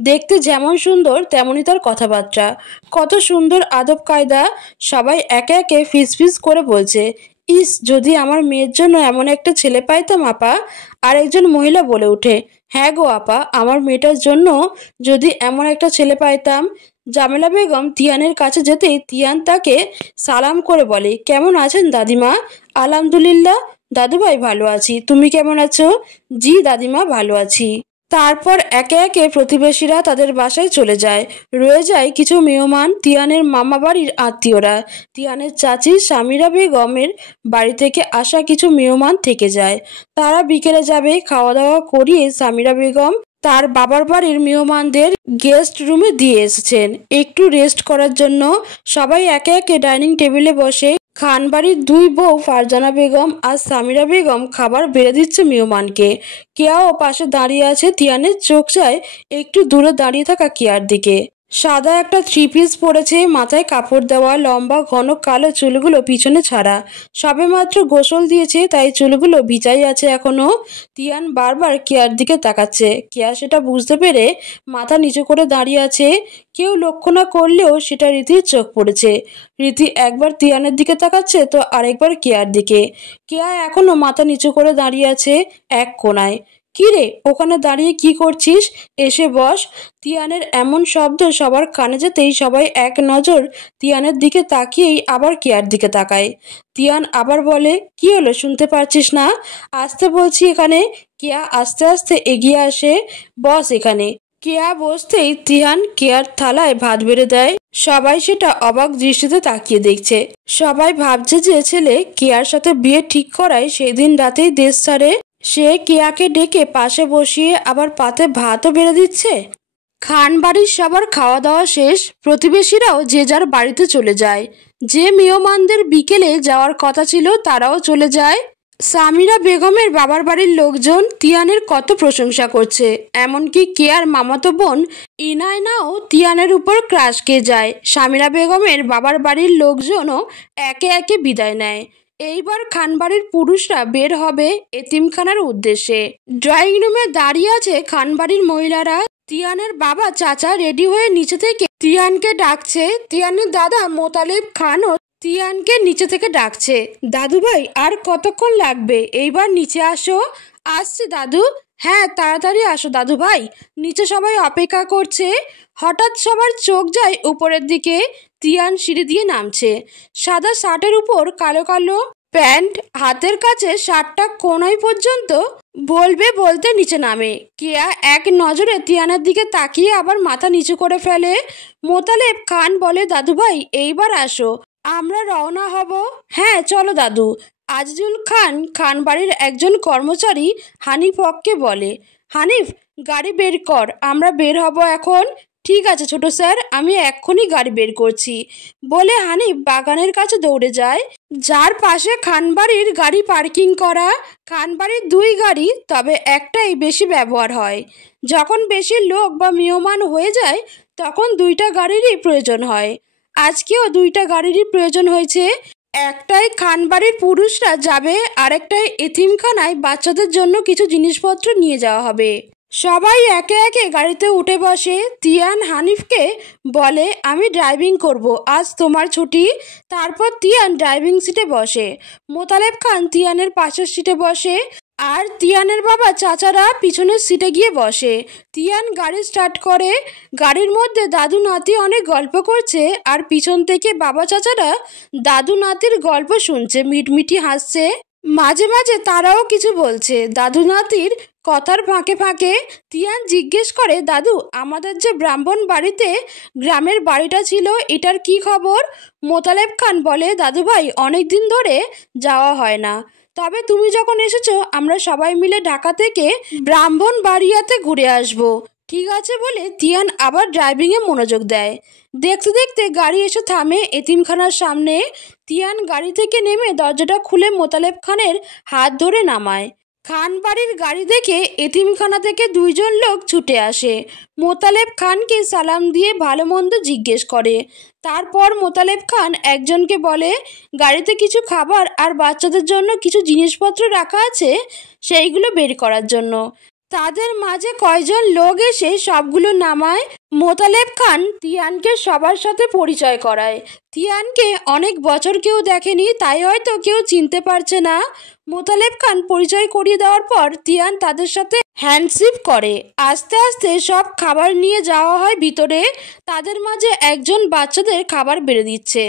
দেখতে যেমন সুন্দর তেমনই তার কথাবার্তা, কত সুন্দর আদব কায়দা। সবাই একে একে ফিস ফিস করে বলছে, ইস, যদি আমার মেয়ের জন্য এমন একটা ছেলে পাইতাম আপা। আর একজন মহিলা বলে ওঠে, হ্যাঁ গো আপা, আমার মেয়েটার জন্য যদি এমন একটা ছেলে পাইতাম। জামেলা বেগম তিয়ানের কাছে যেতেই তিয়ান তাকে সালাম করে বলে, কেমন আছেন দাদিমা? আলহামদুলিল্লাহ দাদুভাই, ভালো আছি। তুমি কেমন আছো? জি দাদিমা, ভালো আছি। তারপর একে একে প্রতিবেশীরা তাদের বাসায় চলে যায়। রয়ে যায় কিছু মেহমান, তিয়ানের মামা বাড়ির আত্মীয়রা। তিয়ানের চাচি সামিরা বেগমের বাড়ি থেকে আসা কিছু মেহমান থেকে যায়। তারা বিকেলে যাবে। খাওয়া দাওয়া করিয়ে সামিরা বেগম তার বাবার বাড়ির মেহমানদের গেস্ট রুমে দিয়ে এসেছেন একটু রেস্ট করার জন্য। সবাই একে একে ডাইনিং টেবিলে বসে খানবাড়ির দুই বউ ফারজানা বেগম আর সামিরা বেগম খাবার বেড়ে দিচ্ছে মেহমানকে। কেয়াও পাশে দাঁড়িয়ে আছে। তিয়ানের চোখ যায় একটু দূরে দাঁড়িয়ে থাকা কেয়ার দিকে। সাদা একটা থ্রি পিস পরেছে, মাথায় কাপড় দেওয়া, লম্বা ঘন কালো চুলগুলো পিছনে ছাড়া। সবেমাত্র গোসল দিয়েছে, তাই চুলগুলো ভিজাই আছে এখনো। তিয়ান বারবার কেয়ার দিকে তাকাচ্ছে। কেয়া সেটা বুঝতে পেরে মাথা নিচু করে দাঁড়িয়ে আছে। কেউ লক্ষ্য না করলেও সেটা রীতির চোখ পড়েছে। রীতি একবার তিয়ানের দিকে তাকাচ্ছে তো আরেকবার কেয়ার দিকে। কেয়া এখনো মাথা নিচু করে দাঁড়িয়ে আছে এক কোণায়। কি রে, ওখানে দাঁড়িয়ে কি করছিস? এসে বস। তিয়ানের এমন শব্দ সবার কানে যেতেই সবাই এক নজর তিয়ানের দিকে তাকিয়েই আবার কেয়ার দিকে তাকায়। তিয়ান আবার বলে, কি হলো, শুনতে পারছিস না? আসতে বলছি এখানে। কেয়া আস্তে আস্তে এগিয়ে আসে। বস এখানে। কেয়া বসতেই তিয়ান কেয়ার থালায় ভাত বেড়ে দেয়। সবাই সেটা অবাক দৃষ্টিতে তাকিয়ে দেখছে। সবাই ভাবছে যে ছেলে কেয়ার সাথে বিয়ে ঠিক করায় সেই দিন রাতেই দেশ ছাড়ে। সে কেয়াকে ডেকে পাশে বসিয়ে আবার পাতে ভাতও বেড়ে দিচ্ছে। খান বাড়ির সবার খাওয়া দাওয়া শেষ। প্রতিবেশীরাও যে যার বাড়িতে চলে যায়। যে মেহমানদের বিকেলে যাওয়ার কথা ছিল তারাও চলে যায়। সামিরা বেগমের বাবার বাড়ির লোকজন তিয়ানের কত প্রশংসা করছে। এমনকি কেয়ার মামাতো বোন ইনায়নাও তিয়ানের উপর ক্রাশ খেয়ে যায়। সামিরা বেগমের বাবার বাড়ির লোকজনও একে একে বিদায় নেয়। এইবার খানবাড়ির পুরুষরা বের হবে এতিমখানার উদ্দেশ্যে। ড্রয়িং রুমে দাঁড়িয়ে আছে খানবাড়ির মহিলারা। তিয়ানের বাবা চাচা রেডি হয়ে নিচে থেকে তিয়ানকে ডাকছে। তিয়ানের দাদা মোতালেব খানও তিয়ানকে নিচে থেকে ডাকছে। দাদু ভাই, আর কতক্ষণ লাগবে? এইবার নিচে আসো। আসছি দাদু। হ্যাঁ, তাড়াতাড়ি আসো দাদু ভাই, নিচে সবাই অপেক্ষা করছে। হঠাৎ সবার চোখ যায় উপরের দিকে। তিয়ান সিঁড়ি দিয়ে নামছে। সাদা শার্টের উপর কালো কালো প্যান্ট, হাতের কাছে শার্টটা কোনাই পর্যন্ত বলবে বলতে নিচে নামে। কেয়া এক নজরে তিয়ানের দিকে তাকিয়ে আবার মাথা নিচু করে ফেলে। মোতালেব খান বলে, দাদু ভাই এইবার আসো, আমরা রওনা হব। হ্যাঁ চলো দাদু। আজিজুল খান খানবাড়ির একজন কর্মচারী হানিফ হককে বলে, হানিফ গাড়ি বের কর, আমরা বের হব এখন। ঠিক আছে ছোট স্যার, আমি এক্ষুনি গাড়ি বের করছি বলে হানিফ বাগানের কাছে দৌড়ে যায়, যার পাশে খানবাড়ির গাড়ি পার্কিং করা। খানবাড়ির দুই গাড়ি, তবে একটাই বেশি ব্যবহার হয়। যখন বেশি লোক বা মেহমান হয়ে যায় তখন দুইটা গাড়িরই প্রয়োজন হয়। আজকেও দুইটা গাড়িরই প্রয়োজন হয়েছে। একটাই খানবাড়ির পুরুষরা যাবে, আরেকটাই এতিমখানায় বাচ্চাদের জন্য কিছু জিনিসপত্র নিয়ে যাওয়া হবে। সবাই একে একে গাড়িতে উঠে বসে। তিয়ান হানিফকে বলে, আমি ড্রাইভিং করব, আজ তোমার ছুটি। তারপর তিয়ান ড্রাইভিং সিটে বসে। মোতালেব খান তিয়ানের পাশের সিটে বসে আর তিয়ানের বাবা চাচারা পিছনের সিটে গিয়ে বসে। তিয়ান গাড়ি স্টার্ট করে। গাড়ির মধ্যে দাদু নাতি অনেক গল্প করছে আর পিছন থেকে বাবা চাচারা দাদু নাতির গল্প শুনছে, মিটমিটি হাসছে। মাঝে মাঝে তারাও কিছু বলছে। দাদু নাতির কথার ফাঁকে ফাঁকে তিয়ান জিজ্ঞেস করে, দাদু আমাদের যে ব্রাহ্মণ বাড়িতে গ্রামের বাড়িটা ছিল, এটার কি খবর? মোতালেব খান বলে, দাদু ভাই অনেক দিন ধরে যাওয়া হয় না, তবে তুমি যখন এসেছো আমরা সবাই মিলে ঢাকা থেকে ব্রাহ্মণ বাড়িয়াতে ঘুরে আসবো। ঠিক আছে বলে তিয়ান আবার ড্রাইভিংয়ে মনোযোগ দেয়। দেখতে দেখতে গাড়ি এসে থামে এতিমখানার সামনে। তিয়ান গাড়ি থেকে নেমে দরজাটা খুলে মোতালেব খানের হাত ধরে নামায়। খান বাড়ির গাড়ি দেখে এতিমখানা থেকে দুইজন লোক ছুটে আসে। মোতালেব খানকে সালাম দিয়ে ভালো মন্দ জিজ্ঞেস করে। তারপর মোতালেব খান একজনকে বলে, গাড়িতে কিছু খাবার আর বাচ্চাদের জন্য কিছু জিনিসপত্র রাখা আছে, সেইগুলো বের করার জন্য। তাদের মাঝে কয়জন লোক এসে সবগুলো নামায়। মোতালেব খান তিয়ানকে সবার সাথে পরিচয় করায়। তিয়ানকে অনেক বছর কেউ দেখেনি, তাই হয়তো কেউ চিনতে পারছে না। মোতালেব খান পরিচয় করিয়ে দেওয়ার পর তিয়ান তাদের সাথে হ্যান্ডশেক করে। আস্তে আস্তে সব খাবার নিয়ে যাওয়া হয় ভিতরে। তাদের মাঝে একজন বাচ্চাদের খাবার বেড়ে দিচ্ছে।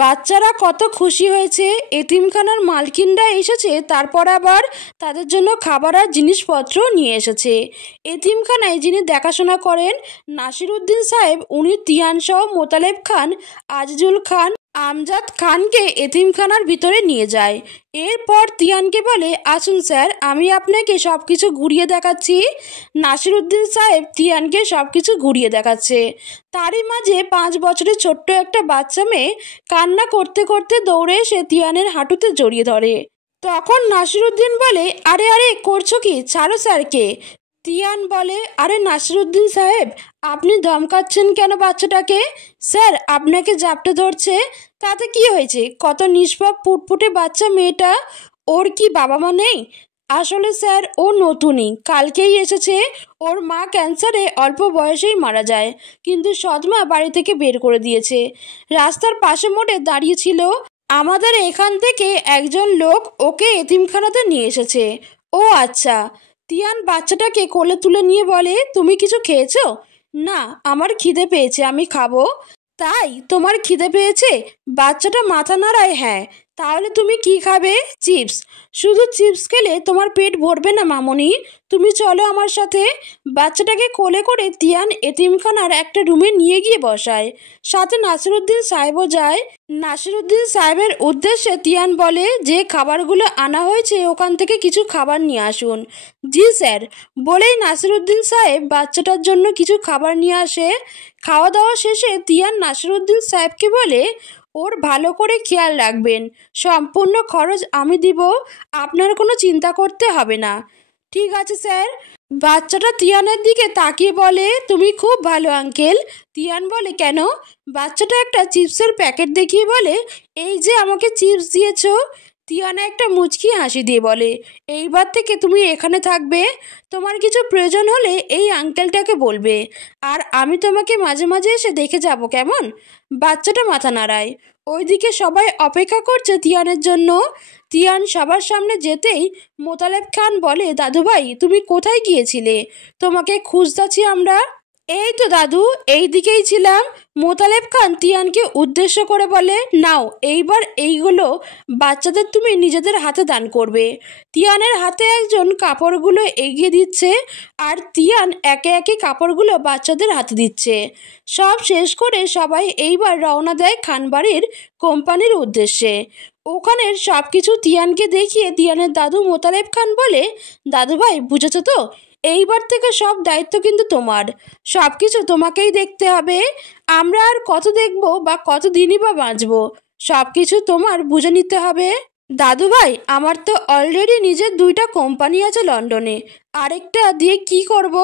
বাচ্চারা কত খুশি হয়েছে। এতিমখানার মালকিনরা এসেছে, তারপর আবার তাদের জন্য খাবার আর জিনিসপত্র নিয়ে এসেছে। এতিমখানায় যিনি দেখাশোনা করেন নাসির উদ্দিন সাহেব, উনি তিয়ান সহ মোতালেব খান, আজিজুল খান আমজাদ খানকে এতিমখানার ভিতরে নিয়ে যায়। এরপর তিয়ানকে বলে, আসুন স্যার, আমি আপনাকে সব কিছু ঘুরিয়ে দেখাচ্ছি। নাসিরুদ্দিন সাহেব তিয়ানকে সব কিছু ঘুরিয়ে দেখাচ্ছে। তারই মাঝে 5 বছরের ছোট্ট একটা বাচ্চা মেয়ে কান্না করতে করতে দৌড়ে এসে তিয়ানের হাঁটুতে জড়িয়ে ধরে। তখন নাসিরুদ্দিন বলে, আরে আরে করছো কি, ছাড়ো স্যারকে। তিয়ান বলে, আরে নাসিরুদ্দিন সাহেব, আপনি ধমকাচ্ছেন কেন বাচ্চাটাকে? স্যার আপনাকে জাপটে ধরছে, তাতে কি হয়েছে? কত নিষ্পাপ ফুটফুটে বাচ্চা মেয়েটা, ওর কি বাবা মা নেই? আসলে স্যার ও নতুনই, কালকেই এসেছে। ওর মা ক্যান্সারে অল্প বয়সেই মারা যায়, কিন্তু সৎমা বাড়ি থেকে বের করে দিয়েছে। রাস্তার পাশে মোড়ে দাঁড়িয়েছিল, আমাদের এখান থেকে একজন লোক ওকে এতিমখানাতে নিয়ে এসেছে। ও আচ্ছা। তিয়ান বাচ্চাটাকে কোলে তুলে নিয়ে বলে, তুমি কিছু খেয়েছো? না, আমার খিদে পেয়েছে, আমি খাবো। তাই তোমার খিদে পেয়েছে? বাচ্চাটা মাথা নাড়ায়, হ্যাঁ। তাহলে তুমি কি খাবে? চিপস। শুধু চিপস খেলে তোমার পেট ভরবে না মামনি, তুমি চলো আমার সাথে। বাচ্চাটাকে কোলে করে তিয়ান এতিমখানার একটা রুমে নিয়ে গিয়ে বসায়। সাথে নাসিরুদ্দিন সাহেবও যায়। নাসিরুদ্দিন সাহেবের উদ্দেশ্যে তিয়ান বলে, যে খাবারগুলো আনা হয়েছে ওখান থেকে কিছু খাবার নিয়ে আসুন। জি স্যার বলেই নাসিরুদ্দিন সাহেব বাচ্চাটার জন্য কিছু খাবার নিয়ে আসে। খাওয়া দাওয়া শেষে তিয়ান নাসিরুদ্দিন সাহেবকে বলে, ওর ভালো করে খেয়াল রাখবেন, সম্পূর্ণ খরচ আমি দিব, আপনার কোনো চিন্তা করতে হবে না। ঠিক আছে স্যার। বাচ্চাটা তিয়ানের দিকে তাকিয়ে বলে, তুমি খুব ভালো আঙ্কেল। তিয়ান বলে, কেন? বাচ্চাটা একটা চিপসের প্যাকেট দেখিয়ে বলে, এই যে আমাকে চিপস দিয়েছো। তিয়ানা একটা মুচকি হাসি দিয়ে বলে, এইবার থেকে তুমি এখানে থাকবে, তোমার কিছু প্রয়োজন হলে এই আঙ্কেলটাকে বলবে, আর আমি তোমাকে মাঝে মাঝে এসে দেখে যাব, কেমন? বাচ্চাটা মাথা নাড়ায়। ওইদিকে সবাই অপেক্ষা করছে তিয়ানের জন্য। তিয়ান সবার সামনে যেতেই মোতালেব খান বলে, দাদুভাই তুমি কোথায় গিয়েছিলে? তোমাকে খুঁজতাছি আমরা। এই তো দাদু, এই দিকেই ছিলাম। মোতালেব খান তিয়ানকে উদ্দেশ্য করে বলে, নাও এইবার এইগুলো বাচ্চাদের তুমি নিজেদের হাতে দান করবে। তিয়ানের হাতে একজন কাপড়গুলো এগিয়ে দিচ্ছে, আর তিয়ান একে একে কাপড়গুলো বাচ্চাদের হাতে দিচ্ছে। সব শেষ করে সবাই এইবার রওনা দেয় খানবাড়ির কোম্পানির উদ্দেশ্যে। ওখানের সব কিছু তিয়ানকে দেখিয়ে তিয়ানের দাদু মোতালেব খান বলে, দাদুভাই বুঝেছো তো, এইবার থেকে সব দায়িত্ব কিন্তু তোমার, সব কিছু তোমাকেই দেখতে হবে। আমরা আর কত দেখব বা কত দিনই বা বাঁচব, সব কিছু তোমার বুঝে নিতে হবে। দাদুভাই আমার তো অলরেডি নিজের 2টা কোম্পানি আছে লন্ডনে, আরেকটা দিয়ে কি করব?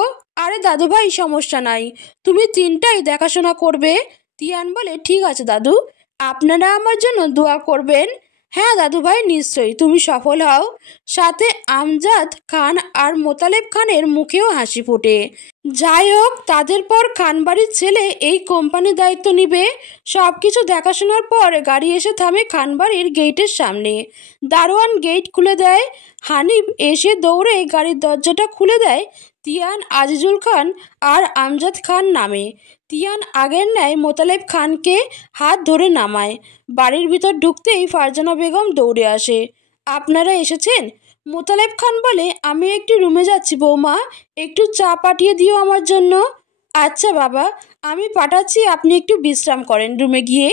আরে দাদুভাই সমস্যা নাই, তুমি 3টাই দেখাশোনা করবে। তিয়ান বলে, ঠিক আছে দাদু, আপনারা আমার জন্য দোয়া করবেন। হ্যাঁ দাদুভাই নিশ্চয়ই, তুমি সফল হও। সাথে আমজাদ খান আর মোতালেব খানের মুখেও হাসি ফোটে। যাই হোক, তাদের পর খানবাড়ির ছেলে এই কোম্পানির দায়িত্ব নিবে। সব কিছু দেখাশোনার পর গাড়ি এসে থামে খানবাড়ির গেটের সামনে। দারোয়ান গেট খুলে দেয়। হানিফ এসে দৌড়ে গাড়ির দরজাটা খুলে দেয়। তিয়ান, আজিজুল খান আর আমজাদ খান নামে। তিয়ান আগের ন্যায় মোতালেব খানকে হাত ধরে নামায়। বাড়ির ভিতর ঢুকতেই ফারজানা বেগম দৌড়ে আসে। আপনারা এসেছেন? মোতালেব খান বলে, আমি একটু রুমে যাচ্ছি বৌমা, একটু চা পাঠিয়ে দিও আমার জন্য। আচ্ছা বাবা, আমি পাঠাচ্ছি, আপনি একটু বিশ্রাম করেন রুমে গিয়ে।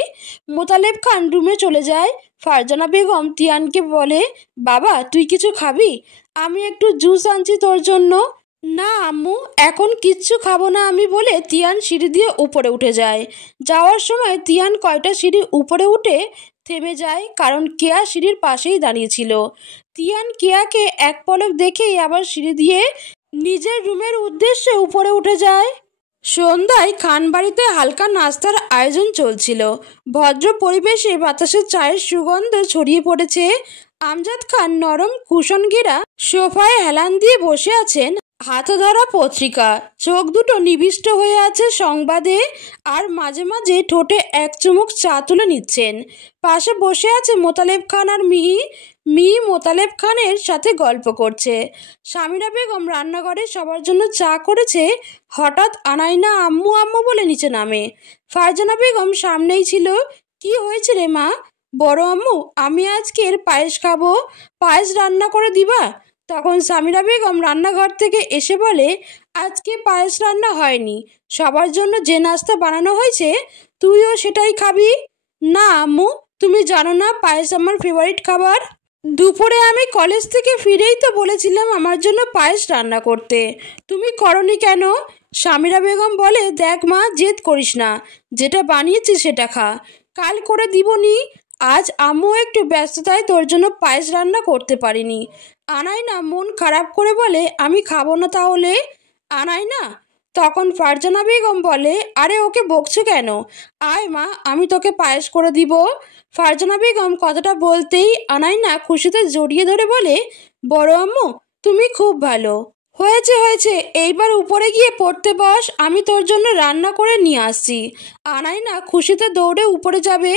মোতালেব খান রুমে চলে যায়। ফারজানা বেগম তিয়ানকে বলে, বাবা তুই কিছু খাবি? আমি একটু জুস আনছি তোর জন্য। না আম্মু, এখন কিচ্ছু খাবো না আমি বলে তিয়ান সিঁড়ি দিয়ে উপরে উঠে যায়। যাওয়ার সময় তিয়ান কয়টা সিঁড়ি উপরে উঠে থেমে যায়, কারণ কেয়া সিঁড়ির পাশেই দাঁড়িয়েছিল। তিয়ান কেয়াকে এক পলক দেখেই আবার সিঁড়ি দিয়ে নিজের রুমের উদ্দেশ্যে উপরে উঠে যায়। সন্ধ্যায় খানবাড়িতে হালকা নাস্তার আয়োজন চলছিল। ভদ্র পরিবেশে বাতাসে চায়ের সুগন্ধ ছড়িয়ে পড়েছে। আমজাদ খান নরম কুশন ঘেরা সোফায় হেলান দিয়ে বসে আছেন, হাতে ধরা পত্রিকা, চোখ দুটো নিবিষ্ট হয়ে আছে সংবাদে, আর মাঝে মাঝে ঠোঁটে এক চুমুক চা তুলে নিচ্ছেন। পাশে বসে আছে মোতালেব খান আর মিহি। মিহি মোতালেব খানের সাথে গল্প করছে। সামিরা বেগম রান্নাঘরে সবার জন্য চা করেছে। হঠাৎ আনাইনা আম্মু আম্মু বলে নিচে নামে। ফারজানা বেগম সামনেই ছিল। কি হয়েছে রে মা? বড় আম্মু, আমি আজকের পায়েস খাবো, পায়েস রান্না করে দিবা? তখন সামিরা বেগম রান্নাঘর থেকে এসে বলে, আজকে পায়েস রান্না হয়নি, সবার জন্য যে নাস্তা বানানো হয়েছে তুইও সেটাই খাবি। না আম্মু, তুমি জানো না পায়েস আমার ফেভারিট খাবার। দুপুরে আমি কলেজ থেকে ফিরেই তো বলেছিলাম আমার জন্য পায়েস রান্না করতে, তুমি করনি কেন? সামিরা বেগম বলে, দেখ মা, জেদ করিস না, যেটা বানিয়েছি সেটা খা, কাল করে দিবনি। আজ আম্মু একটু ব্যস্ততায় তোর জন্য পায়েস রান্না করতে পারিনি। আনাইনা মন খারাপ করে বলে, আমি খাবো না তাহলে। আনাইনা তখন ফারজানা বেগম বলে, আরে ওকে বকছো কেন? আয় মা, আমি তোকে পায়েস করে দিব। ফারজানা বেগম কথাটা বলতেই আনাইনা খুশিতে জড়িয়ে ধরে বলে, বড় আম্মু তুমি খুব ভালো। হয়েছে হয়েছে, এইবার উপরে গিয়ে পড়তে বস, আমি তোর জন্য রান্না করে নিয়ে আসছি। আনাইনা খুশিতে দৌড়ে উপরে যাবে,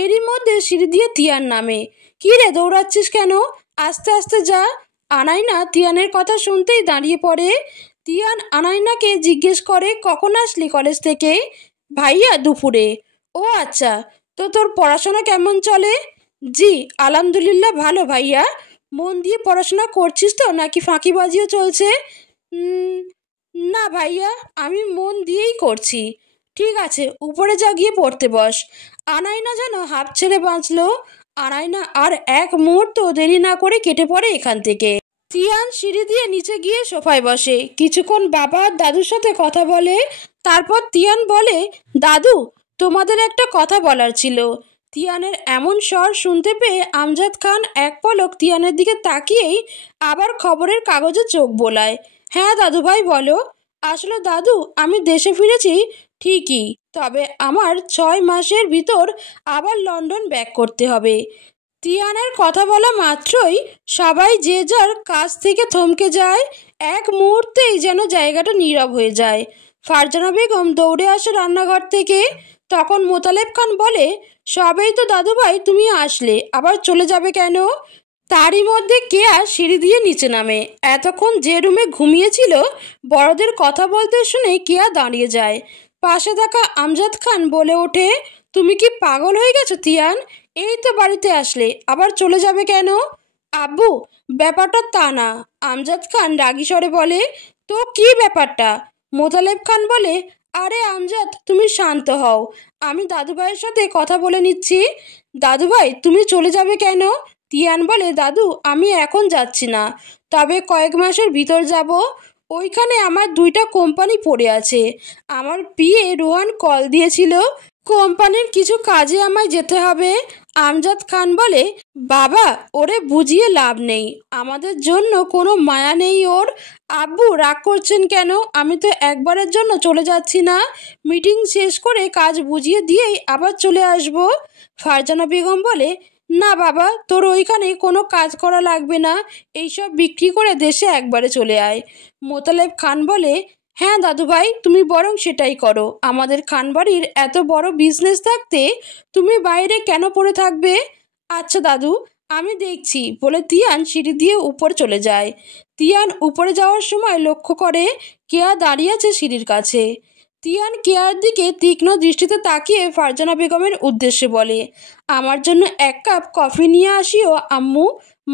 এরই মধ্যে সিঁড়ি দিয়ে তিয়ান নামে। কি রে, দৌড়াচ্ছিস কেন? আস্তে আস্তে যা। আনাইনা তিয়ানের কথা শুনতেই দাঁড়িয়ে পড়ে। তিয়ান আনাইনাকে জিজ্ঞেস করে, কখন আসলি কলেজ থেকে? ভাইয়া দুপুরে। ও আচ্ছা, তো তোর পড়াশোনা কেমন চলে? জি আলহামদুলিল্লাহ ভালো ভাইয়া। মন দিয়ে পড়াশোনা করছিস তো নাকি ফাঁকিবাজিও চলছে? না ভাইয়া, আমি মন দিয়েই করছি। ঠিক আছে, উপরে যা, গিয়ে পড়তে বস। আনাইনা যেন হাঁপ ছেড়ে বাঁচল। আনাইনা আর এক মুহূর্ত দেরি না করে কেটে পড়ে এখান থেকে। তিয়ান সিঁড়ি দিয়ে নিচে গিয়ে সোফায় বসে, কিছুক্ষণ বাবা আর দাদুর সাথে কথা বলে। তারপর তিয়ান বলে, দাদু তোমাদের একটা কথা বলার ছিল। তিয়ানের এমন স্বর শুনতে পেয়ে আমজাদ খান এক পলক তিয়ানের দিকে তাকিয়েই আবার খবরের কাগজে চোখ বোলায়। হ্যাঁ দাদু ভাই বলো। আসলে দাদু, আমি দেশে ফিরেছি ঠিকই, তবে আমার 6 মাসের ভিতর আবার লন্ডন ব্যাক করতে হবে। তিয়ানের কথা বলা মাত্রই সবাই যে যার কাছ থেকে থমকে যায়। এক মুহূর্তেই যেন জায়গাটা নীরব হয়ে যায়। ফারজানা বেগম দৌড়ে আসে রান্নাঘর থেকে। তখন মোতালেব খান বলে, সবেই তো দাদু ভাই তুমি আসলে, আবার চলে যাবে কেন? তারই মধ্যে কেয়া সিঁড়ি দিয়ে নিচে নামে। এতক্ষণ যে রুমে ঘুমিয়েছিল, বড়দের কথা বলতে শুনে কেয়া দাঁড়িয়ে যায়। পাশে থাকা আমজাদ খান বলে ওঠে, তুমি কি পাগল হয়ে গেছো তিয়ান? এই তো বাড়িতে আসলে, আবার চলে যাবে কেন? আব্বু, ব্যাপারটা তা না। আমজাদ খান রাগী স্বরে বলে, তো কি ব্যাপারটা? মোতালেব খান বলে, আরে আমজাদ তুমি শান্ত হও, আমি দাদুভাইয়ের সাথে কথা বলে নিচ্ছি। দাদুভাই তুমি চলে যাবে কেন? তিয়ান বলে, দাদু আমি এখন যাচ্ছি না, তবে কয়েক মাসের ভিতর যাব। ওইখানে আমার 2টা কোম্পানি পড়ে আছে। আমার পিএ রোহান কল দিয়েছিল, কোম্পানির কিছু কাজে আমায় যেতে হবে। আমজাদ খান বলে, বাবা ওরে বুঝিয়ে লাভ নেই, আমাদের জন্য কোনো মায়া নেই ওর। আব্বু রাগ করছেন কেন? আমি তো একবারের জন্য চলে যাচ্ছি না, মিটিং শেষ করে কাজ বুঝিয়ে দিয়েই আবার চলে আসব। ফারজানা বেগম বলে, না বাবা, তোর ওইখানে কোনো কাজ করা লাগবে না, এইসব বিক্রি করে দেশে একবারে চলে আয়। মোতালেব খান বলে, হ্যাঁ দাদুভাই, তুমি বরং সেটাই করো। আমাদের খানবাড়ির এত বড় বিজনেস থাকতে তুমি বাইরে কেন পড়ে থাকবে? আচ্ছা দাদু, আমি দেখছি বলে তিয়ান সিঁড়ি দিয়ে উপরে চলে যায়। তিয়ান উপরে যাওয়ার সময় লক্ষ্য করে কেয়া দাঁড়িয়ে আছে সিঁড়ির কাছে। তিয়ান কেয়ার দিকে তীক্ষ্ণ দৃষ্টিতে তাকিয়ে ফারজানা বেগমের উদ্দেশ্যে বলে, আমার জন্য 1 কাপ কফি নিয়ে আসিও আম্মু,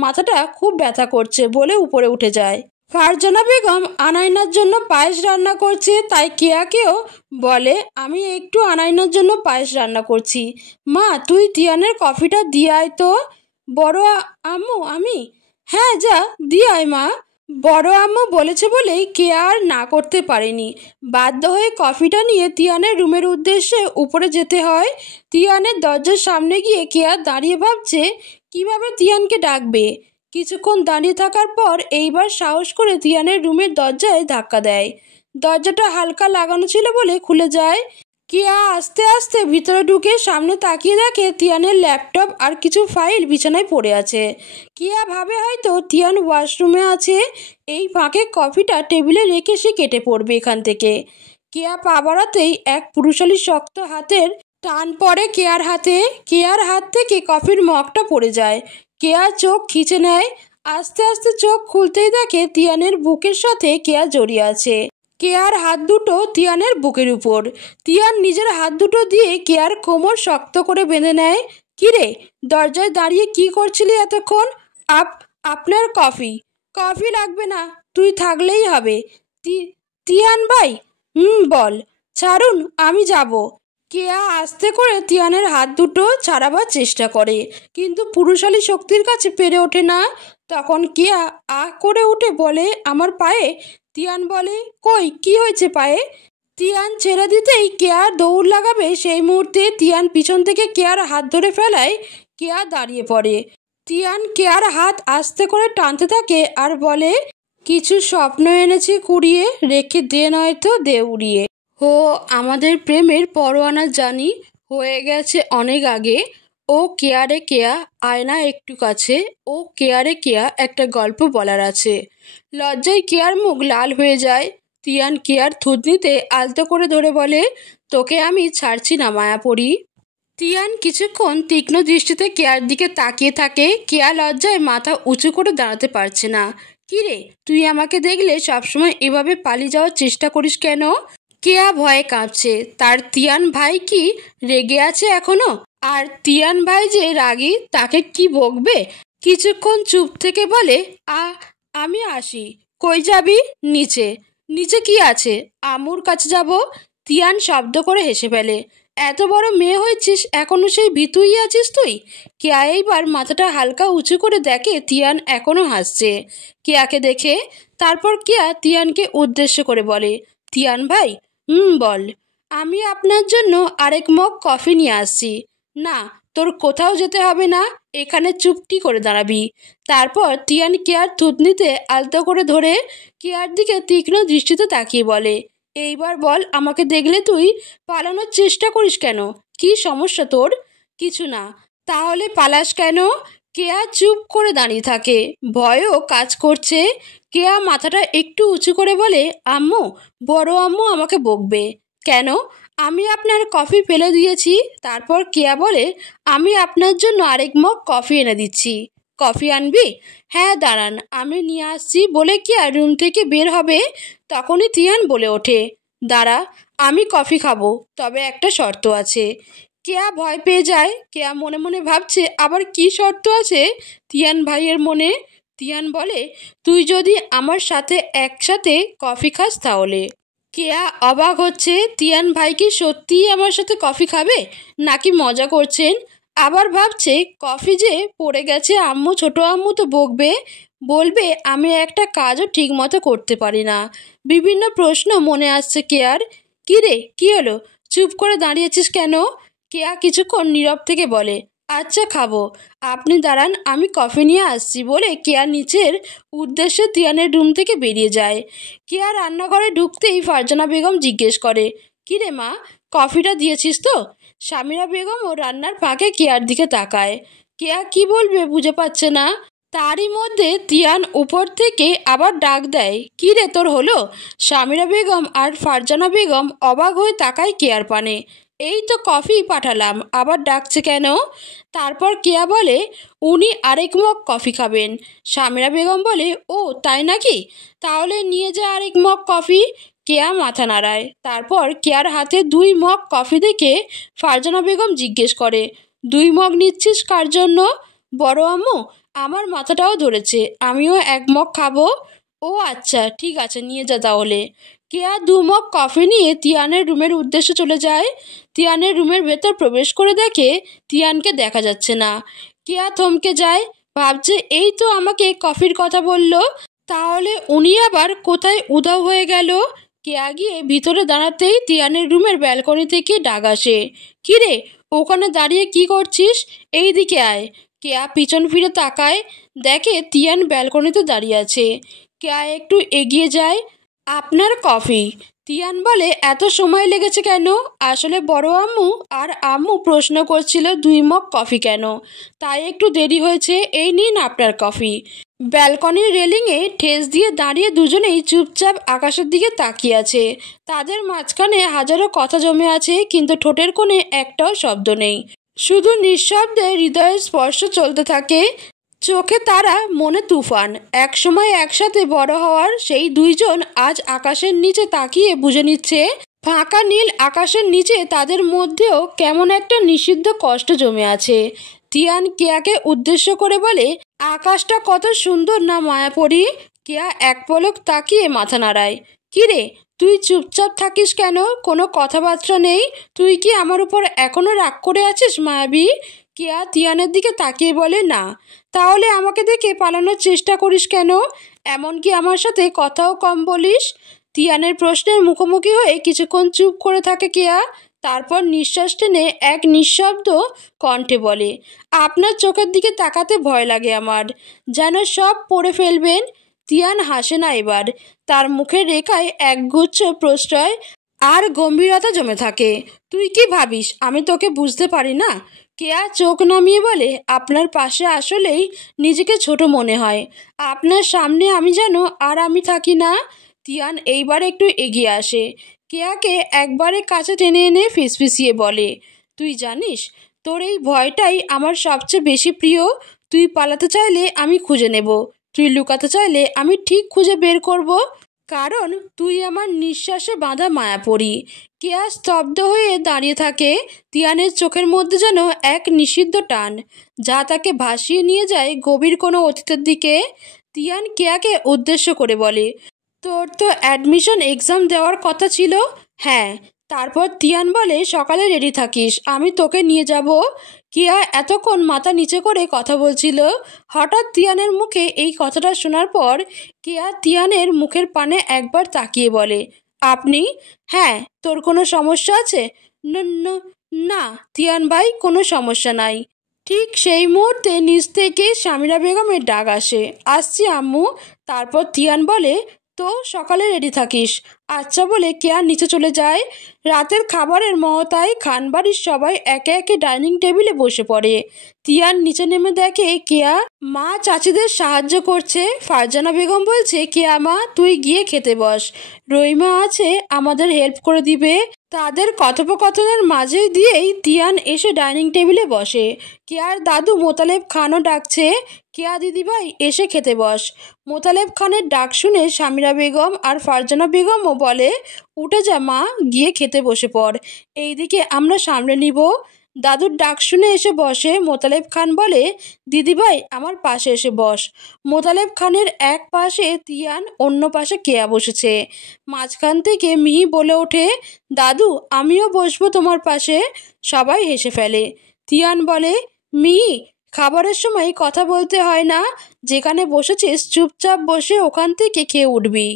মাথাটা খুব ব্যথা করছে বলে উপরে উঠে যায়। ফারজানা বেগম আনাইনার জন্য পায়েস রান্না করছে, তাই কেয়াকেও বলে, আমি একটু আনাইনার জন্য পায়েস রান্না করছি, মা তুই তিয়ানের কফিটা দিয়ে আয় তো। বড় আম্মু আমি? হ্যাঁ যা দিয়ে আয় মা। বড় আম্মু বলেছে বলেই কেয়া আর না করতে পারেনি, বাধ্য হয়ে কফিটা নিয়ে তিয়ানের রুমের উদ্দেশ্যে উপরে যেতে হয়। তিয়ানের দরজার সামনে গিয়ে কেয়া দাঁড়িয়ে ভাবছে কিভাবে তিয়ানকে ডাকবে। কিছুক্ষণ দাঁড়িয়ে থাকার পর এইবার সাহস করে তিয়ানের রুমের দরজায় ধাক্কা দেয়। দরজাটা হালকা লাগানো ছিল বলে খুলে যায়। কেয়া আস্তে আস্তে ভিতরে ঢুকে সামনে তাকিয়ে দেখে তিয়ানের ল্যাপটপ আর কিছু ফাইল বিছানায় পড়ে আছে। কেয়া ভাবে হয়তো তিয়ান ওয়াশরুমে আছে, এই ফাঁকে কফিটা টেবিলে রেখে সে কেটে পড়বে এখান থেকে। কেয়া পা বাড়াতেই এক পুরুষালী শক্ত হাতের টান পড়ে কেয়ার হাতে। কেয়ার হাত থেকে কফির মগটা পড়ে যায়। কেয়া চোখ খিচে নেয়। আস্তে আস্তে চোখ খুলতেই দেখে তিয়ানের বুকের সাথে কেয়া জড়িয়ে আছে। কেয়ার হাত দুটো তিয়ানের বুকের উপর। তিয়ান নিজের হাত দুটো দিয়ে কেয়ার কোমর শক্ত করে বেঁধে নেয়। কিরে, দরজায় দাঁড়িয়ে কি করছিলি এতক্ষণ? আপনার কফি। কফি লাগবে না, তুই থাকলেই হবে। তিয়ান ভাই, বল। ছাড়ুন, আমি যাব। কেয়া আস্তে করে তিয়ানের হাত দুটো ছাড়াবার চেষ্টা করে, কিন্তু পুরুষালী শক্তির কাছে পেরে ওঠে না। তখন কেয়া আহ করে উঠে বলে, আমার পায়ে। তিয়ান বলে, কই কি হয়েছে পায়ে? তিয়ান ছেড়ে দিতেই কেয়ার দৌড় লাগাবে, সেই মুহূর্তে তিয়ান পিছন থেকে কেয়ার হাত ধরে ফেলায় কেয়া দাঁড়িয়ে পড়ে। তিয়ান কেয়ার হাত আস্তে করে টানতে থাকে আর বলে, কিছু স্বপ্ন এনেছি কুড়িয়ে, রেখে দে নয়তো দে উড়িয়ে। হো আমাদের প্রেমের পরোয়ানা জানি, হয়ে গেছে অনেক আগে। ও কেয়ারে কেয়া, আয়না একটু কাছে। ও কেয়ারে কেয়া, একটা গল্প বলার আছে। লজ্জায় কেয়ার মুখ লাল হয়ে যায়। তিয়ান কেয়ার থুতনিতে আলতো করে ধরে বলে, তোকে আমি ছাড়ছি না মায়াপরি। তিয়ান কিছুক্ষণ তীক্ষ্ণ দৃষ্টিতে কেয়ার দিকে তাকিয়ে থাকে। কেয়া লজ্জায় মাথা উঁচু করে দাঁড়াতে পারছে না। কিরে, তুই আমাকে দেখলে সবসময় এভাবে পালিয়ে যাওয়ার চেষ্টা করিস কেন? কেয়া ভয়ে কাঁপছে। তার তিয়ান ভাই কি রেগে আছে এখনো? আর তিয়ান ভাই যে রাগী, তাকে কি বকবে? কিছুক্ষণ চুপ থেকে বলে, আমি আসি। কই যাবি? নিচে। নিচে কি আছে? আম্মুর কাছে যাব। তিয়ান শব্দ করে হেসে ফেলে। এত বড় মেয়ে হয়েছিস, এখনো সেই ভীতুই আছিস তুই? কেয়া এইবার মাথাটা হালকা উঁচু করে দেখে তিয়ান এখনো হাসছে কেয়াকে দেখে। তারপর কেয়া তিয়ানকে উদ্দেশ্য করে বলে, তিয়ান ভাই, বল। আমি আপনার জন্য আরেক মগ কফি নিয়ে আসছি। না, তোর কোথাও যেতে হবে না, এখানে চুপটি করে দাঁড়াবি। তারপর তিয়ান কেয়ার থুতনিতে আলতো করে ধরে কেয়ার দিকে তীক্ষ্ণ দৃষ্টিতে তাকিয়ে বলে, এইবার বল, আমাকে দেখলে তুই পালানোর চেষ্টা করিস কেন? কি সমস্যা তোর? কিছু না। তাহলে পালাস কেন? কেয়া চুপ করে দাঁড়িয়ে থাকে, ভয়ও কাজ করছে। কেয়া মাথাটা একটু উঁচু করে বলে, আম্মু, বড় আম্মু আমাকে বকবে। কেন? আমি আপনার কফি ফেলে দিয়েছি। তারপর কেয়া বলে, আমি আপনার জন্য আরেক মগ কফি এনে দিচ্ছি। কফি আনবি? হ্যাঁ দাঁড়ান, আমি নিয়ে আসছি বলে কেয়া রুম থেকে বের হবে। তখনই তিয়ান বলে ওঠে, দাঁড়া, আমি কফি খাবো, তবে একটা শর্ত আছে। কেয়া ভয় পেয়ে যায়। কেয়া মনে মনে ভাবছে, আবার কি শর্ত আছে তিয়ান ভাইয়ের মনে? তিয়ান বলে, তুই যদি আমার সাথে একসাথে কফি খাস তাহলে। কেয়া অবাক হচ্ছে, তিয়ান ভাই কি সত্যিই আমার সাথে কফি খাবে, নাকি মজা করছেন? আবার ভাবছে, কফি যে পড়ে গেছে, আম্মু, ছোট আম্মু তো বকবে, বলবে আমি একটা কাজও ঠিক মতো করতে পারি না। বিভিন্ন প্রশ্ন মনে আসছে কেয়ার। কী রে, কী হলো? চুপ করে দাঁড়িয়েছিস কেন? কেয়া কিছুক্ষণ নীরব থেকে বলে, আচ্ছা খাবো, আপনি দাঁড়ান, আমি কফি নিয়ে আসছি বলে কেয়া নিচের উদ্দেশ্যে তিয়ানের রুম থেকে বেরিয়ে যায়। কেয়া রান্নাঘরে ঢুকতেই ফারজানা বেগম জিজ্ঞেস করে, কিরে মা, কফিটা দিয়েছিস তো? সামিরা বেগমও রান্নার ফাঁকে কেয়ার দিকে তাকায়। কেয়া কি বলবে বুঝে পাচ্ছে না। তারই মধ্যে তিয়ান উপর থেকে আবার ডাক দেয়, কী রে তোর হলো? সামিরা বেগম আর ফারজানা বেগম অবাক হয়ে তাকায় কেয়ার পানে। এই তো কফি পাঠালাম, আবার ডাকছে কেন? তারপর কেয়া বলে, উনি আরেক মগ কফি খাবেন। সামিরা বেগম বলে, ও তাই নাকি? তাহলে নিয়ে যা আরেক মগ কফি। কেয়া মাথা নাড়ায়। তারপর কেয়ার হাতে 2 মগ কফি দেখে ফারজানা বেগম জিজ্ঞেস করে, 2 মগ নিচ্ছিস কার জন্য? বড় আম্মু, আমার মাথাটাও ধরেছে, আমিও 1 মগ খাবো। ও আচ্ছা, ঠিক আছে, নিয়ে যা তাহলে। কেয়া 2 মগ কফি নিয়ে তিয়ানের রুমের উদ্দেশ্যে চলে যায়। তিয়ানের রুমের ভেতর প্রবেশ করে দেখে তিয়ানকে দেখা যাচ্ছে না। কেয়া থমকে যায়, ভাবছে এই তো আমাকে কফির কথা বলল, তাহলে উনি আবার কোথায় উধাও হয়ে গেল? কেয়া গিয়ে ভিতরে দাঁড়াতেই তিয়ানের রুমের ব্যালকনি থেকে ডাক আসে, কিরে, ওখানে দাঁড়িয়ে কি করছিস? এই দিকে আয়। কেয়া পিছন ফিরে তাকায়, দেখে তিয়ান ব্যালকনিতে দাঁড়িয়ে আছে। কেয়া একটু এগিয়ে যায়। আপনার কফি। তিয়ান বলে, এত সময় লেগেছে কেন? আসলে বড় আম্মু আর আম্মু প্রশ্ন করছিল 2 মগ কফি কেন, তাই একটু দেরি হয়েছে। এই নিন আপনার কফি। ব্যালকনির রেলিংয়ে ঠেস দিয়ে দাঁড়িয়ে দুজনেই চুপচাপ আকাশের দিকে তাকিয়ে আছে। তাদের মাঝখানে হাজারো কথা জমে আছে, কিন্তু ঠোঁটের কোণে একটাও শব্দ নেই। শুধু নিঃশব্দে হৃদয়ের স্পর্শ চলতে থাকে। চোখে তারা, মনে তুফান। একসময় একসাথে বড় হওয়ার সেই 2 জন আজ আকাশের নিচে তাকিয়ে বুঝে নিচ্ছে, ফাঁকা নীল আকাশের নিচে তাদের মধ্যেও কেমন একটা নিষিদ্ধ কষ্ট জমে আছে। তিয়ান কেয়াকে উদ্দেশ্য করে বলে, আকাশটা কত সুন্দর না মায়াপরি? কেয়া এক পলক তাকিয়ে মাথা নাড়ায়। কিরে, তুই চুপচাপ থাকিস কেন? কোনো কথাবার্তা নেই? তুই কি আমার উপর এখনো রাগ করে আছিস মায়াবী? কেয়া তিয়ানের দিকে তাকিয়ে বলে, না। তাহলে আমাকে দেখে পালানোর চেষ্টা করিস কেন? এমনকি আমার সাথে কথাও কম বলিস? তিয়ানের প্রশ্নের মুখোমুখি হয়ে কিছুক্ষণ চুপ করে থাকে কেয়া। তারপর নিঃশ্বাস টেনে এক নিঃশব্দ কণ্ঠে বলে, আপনার চোখের দিকে তাকাতে ভয় লাগে আমার, যেন সব পড়ে ফেলবেন। তিয়ান হাসে না এবার। তার মুখের রেখায় একগুচ্ছ প্রশ্রয় আর গম্ভীরতা জমে থাকে। তুই কি ভাবিস আমি তোকে বুঝতে পারি না? কেয়া চোখ নামিয়ে বলে, আপনার পাশে আসলেই নিজেকে ছোট মনে হয়। আপনার সামনে আমি যেন আর আমি থাকি না। তিয়ান এইবার একটু এগিয়ে আসে, কেয়াকে একবারে কাছে টেনে এনে ফিসফিসিয়ে বলে, তুই জানিস তোর এই ভয়টাই আমার সবচেয়ে বেশি প্রিয়। তুই পালাতে চাইলে আমি খুঁজে নেব, তুই লুকাতে চাইলে আমি ঠিক খুঁজে বের করব, কারণ তুই আমার নিঃশ্বাসে বাঁধা মায়াপড়ি। কেয়া স্তব্ধ হয়ে দাঁড়িয়ে থাকে। তিয়ানের চোখের মধ্যে যেন এক নিষিদ্ধ টান, যা তাকে ভাসিয়ে নিয়ে যায় গভীর কোনো অতীতের দিকে। তিয়ান কেয়াকে উদ্দেশ্য করে বলে, তোর তো অ্যাডমিশন এক্সাম দেওয়ার কথা ছিল। হ্যাঁ। তারপর তিয়ান বলে, সকালে রেডি থাকিস, আমি তোকে নিয়ে যাব। কেয়া এতক্ষণ মাথা নিচে করে কথা বলছিল। হঠাৎ তিয়ানের মুখে এই কথাটা শোনার পর কেয়া তিয়ানের মুখের পানে একবার তাকিয়ে বলে, আপনি? হ্যাঁ। তোর কোনো সমস্যা আছে? না তিয়ান ভাই, কোনো সমস্যা নাই। ঠিক সেই মুহূর্তে নিচ থেকে সামিরা বেগমের ডাক আসে, আসছি আম্মু। তারপর তিয়ান বলে, তো সকালে রেডি থাকিস। আচ্ছা বলে কেয়া নিচে চলে যায়। রাতের খাবারের মহতায় খানবাড়ির সবাই একে একে ডাইনিং টেবিলে বসে পড়ে। তিয়ান নিচে নেমে দেখে কেয়া মা চাচিদের সাহায্য করছে। ফারজানা বেগম বলছে, কেয়া মা তুই গিয়ে খেতে বস, রইমা আছে আমাদের হেল্প করে দিবে। তাদের কথোপকথনের মাঝে দিয়েই তিয়ান এসে ডাইনিং টেবিলে বসে। কেয়ার দাদু মোতালেব খানও ডাকছে, কেয়া দিদিভাই এসে খেতে বস। মোতালেব খানের ডাক শুনে সামিরা বেগম আর ফারজানা বেগমও বলে, উঠে যা মা, গিয়ে খেতে বসে পড়, এইদিকে আমরা সামলে নিব। দাদুর ডাক শুনে এসে বসে। মোতালেব খান বলে, দিদিভাই আমার পাশে এসে বস। মোতালেব খানের এক পাশে তিয়ান, অন্য পাশে কেয়া বসেছে। মাঝখান থেকে মিহি বলে ওঠে, দাদু আমিও বসবো তোমার পাশে। সবাই হেসে ফেলে। তিয়ান বলে, মিহি খাবারের সময় কথা বলতে হয় না, যেখানে বসেছিস চুপচাপ বসে ওখান থেকে খেয়ে উঠবি।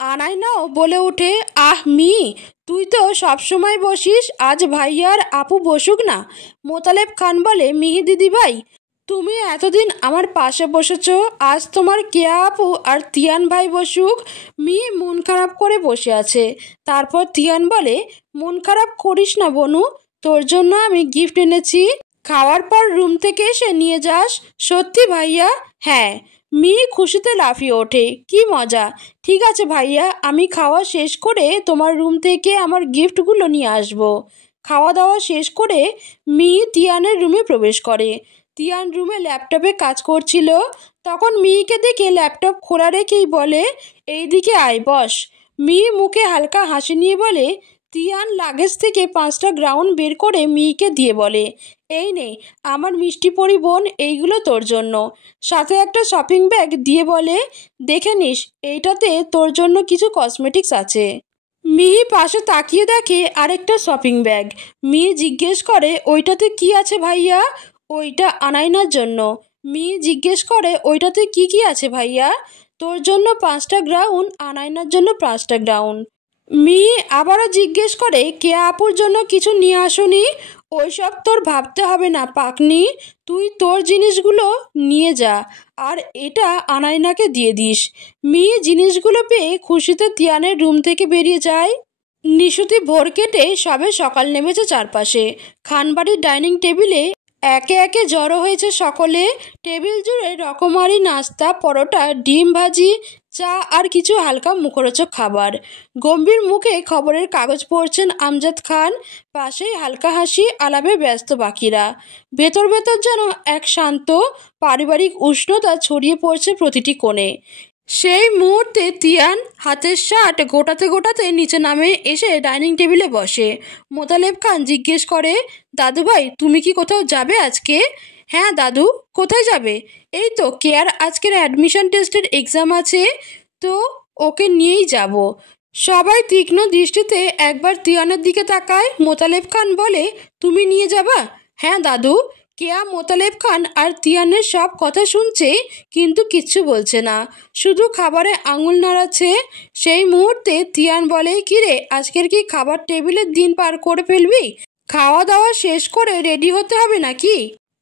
আনাইনাও বলে ওঠে, আহ মি, তুই তো সবসময় বসিস, আজ ভাইয়ার আপু বসুক না। মোতালেব খান বলে, মিহি দিদি ভাই তুমি এতদিন আমার পাশে বসেছ, আজ তোমার কেয়া আপু আর তিয়ান ভাই বসুক। মি মন খারাপ করে বসে আছে। তারপর তিয়ান বলে, মন খারাপ করিস না বনু, তোর জন্য আমি গিফট এনেছি, খাওয়ার পর রুম থেকে এসে নিয়ে যাস। সত্যি ভাইয়া? হ্যাঁ। মি খুশিতে লাফিয়ে ওঠে, কি মজা। ঠিক আছে ভাইয়া, আমি খাওয়া শেষ করে তোমার রুম থেকে আমার গিফটগুলো নিয়ে আসব। খাওয়া দাওয়া শেষ করে মি তিয়ানের রুমে প্রবেশ করে। তিয়ান রুমে ল্যাপটপে কাজ করছিল। তখন মিকে দেখে ল্যাপটপ খোলা রেখেই বলে, এইদিকে আয় বস। মি মুখে হালকা হাসি নিয়ে বলে, তিয়ান লাগেজ থেকে 5টা গ্রাউন্ড বের করে মিকে দিয়ে বলে, এই নে আমার মিষ্টি পরি বোন, এইগুলো তোর জন্য। সাথে একটা শপিং ব্যাগ দিয়ে বলে, দেখে নিস এইটাতে তোর জন্য কিছু কসমেটিক্স আছে। মিহি পাশে তাকিয়ে দেখে আরেকটা শপিং ব্যাগ। মিহি জিজ্ঞেস করে, ওইটাতে কি আছে ভাইয়া? ওইটা আনাইনার জন্য। মিহি জিজ্ঞেস করে, ওইটাতে কি কি আছে ভাইয়া? তোর জন্য 5টা গ্রাউন্ড, আনাইনার জন্য 5টা গ্রাউন্ড। মিহি আবারও জিজ্ঞেস করে, কেয়া আপুর জন্য কিছু নিয়ে আসনি? ওইসব তোর ভাবতে হবে না পাকনি, তুই তোর জিনিসগুলো নিয়ে যা, আর এটা আনাইনাকে দিয়ে দিস। মিহি জিনিসগুলো পেয়ে খুশিতে তিয়ানের রুম থেকে বেরিয়ে যায়। নিশুতি ভোর কেটে সবে সকাল নেমেছে চারপাশে। খানবাড়ির ডাইনিং টেবিলে একে একে জড়ো হয়েছে সকলে। টেবিল জুড়ে রকমারি নাস্তা, পরোটা, ডিম ভাজি, চা আর কিছু হালকা মুখরোচক খাবার। গম্ভীর মুখে খবরের কাগজ পড়ছেন আমজাদ খান, পাশেই হালকা হাসি আলাপে ব্যস্ত বাকিরা। ভেতর ভেতর যেন এক শান্ত পারিবারিক উষ্ণতা ছড়িয়ে পড়ছে প্রতিটি কোণে। সেই মুহূর্তে তিয়ান হাতের শার্ট গোটাতে গোটাতে নিচে নামে এসে ডাইনিং টেবিলে বসে। মোতালেব খান জিজ্ঞেস করে, দাদু ভাই তুমি কি কোথাও যাবে আজকে? হ্যাঁ দাদু, কোথায় যাবে? এই তো কেয়ার আজকের অ্যাডমিশন টেস্টের এক্সাম আছে, তো ওকে নিয়েই যাব। সবাই তীক্ষ্ণ দৃষ্টিতে একবার তিয়ানের দিকে তাকায়। মোতালেব খান বলে, তুমি নিয়ে যাবা? হ্যাঁ দাদু। কেয়া মোতালেব খান আর তিয়ানের সব কথা শুনছে, কিন্তু কিচ্ছু বলছে না, শুধু খাবারে আঙুল নাড়াচ্ছে। সেই মুহূর্তে তিয়ান বলে, কিরে আজকের কি খাবার টেবিলের দিন পার করে ফেলবি? খাওয়া দাওয়া শেষ করে রেডি হতে হবে নাকি?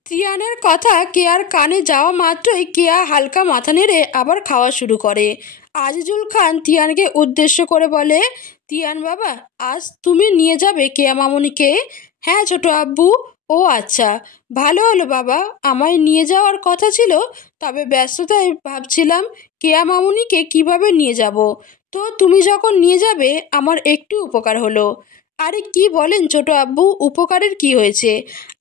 তিয়ানের কথা কেয়ার কানে যাওয়া মাত্রই কেয়া হালকা মাথা নেড়ে আবার খাওয়া শুরু করে। আজিজুল খান তিয়ানকে উদ্দেশ্য করে বলে, তিয়ান বাবা, আজ তুমি নিয়ে যাবে কেয়া মামুনিকে? হ্যাঁ ছোট আব্বু। ও আচ্ছা, ভালো হলো বাবা, আমায় নিয়ে যাওয়ার কথা ছিল, তবে ব্যস্ততায় ভাবছিলাম কেয়া মামুনিকে কিভাবে নিয়ে যাব। তো তুমি যখন নিয়ে যাবে আমার একটু উপকার হলো। আরে কি বলেন ছোট আব্বু, উপকারের কি হয়েছে?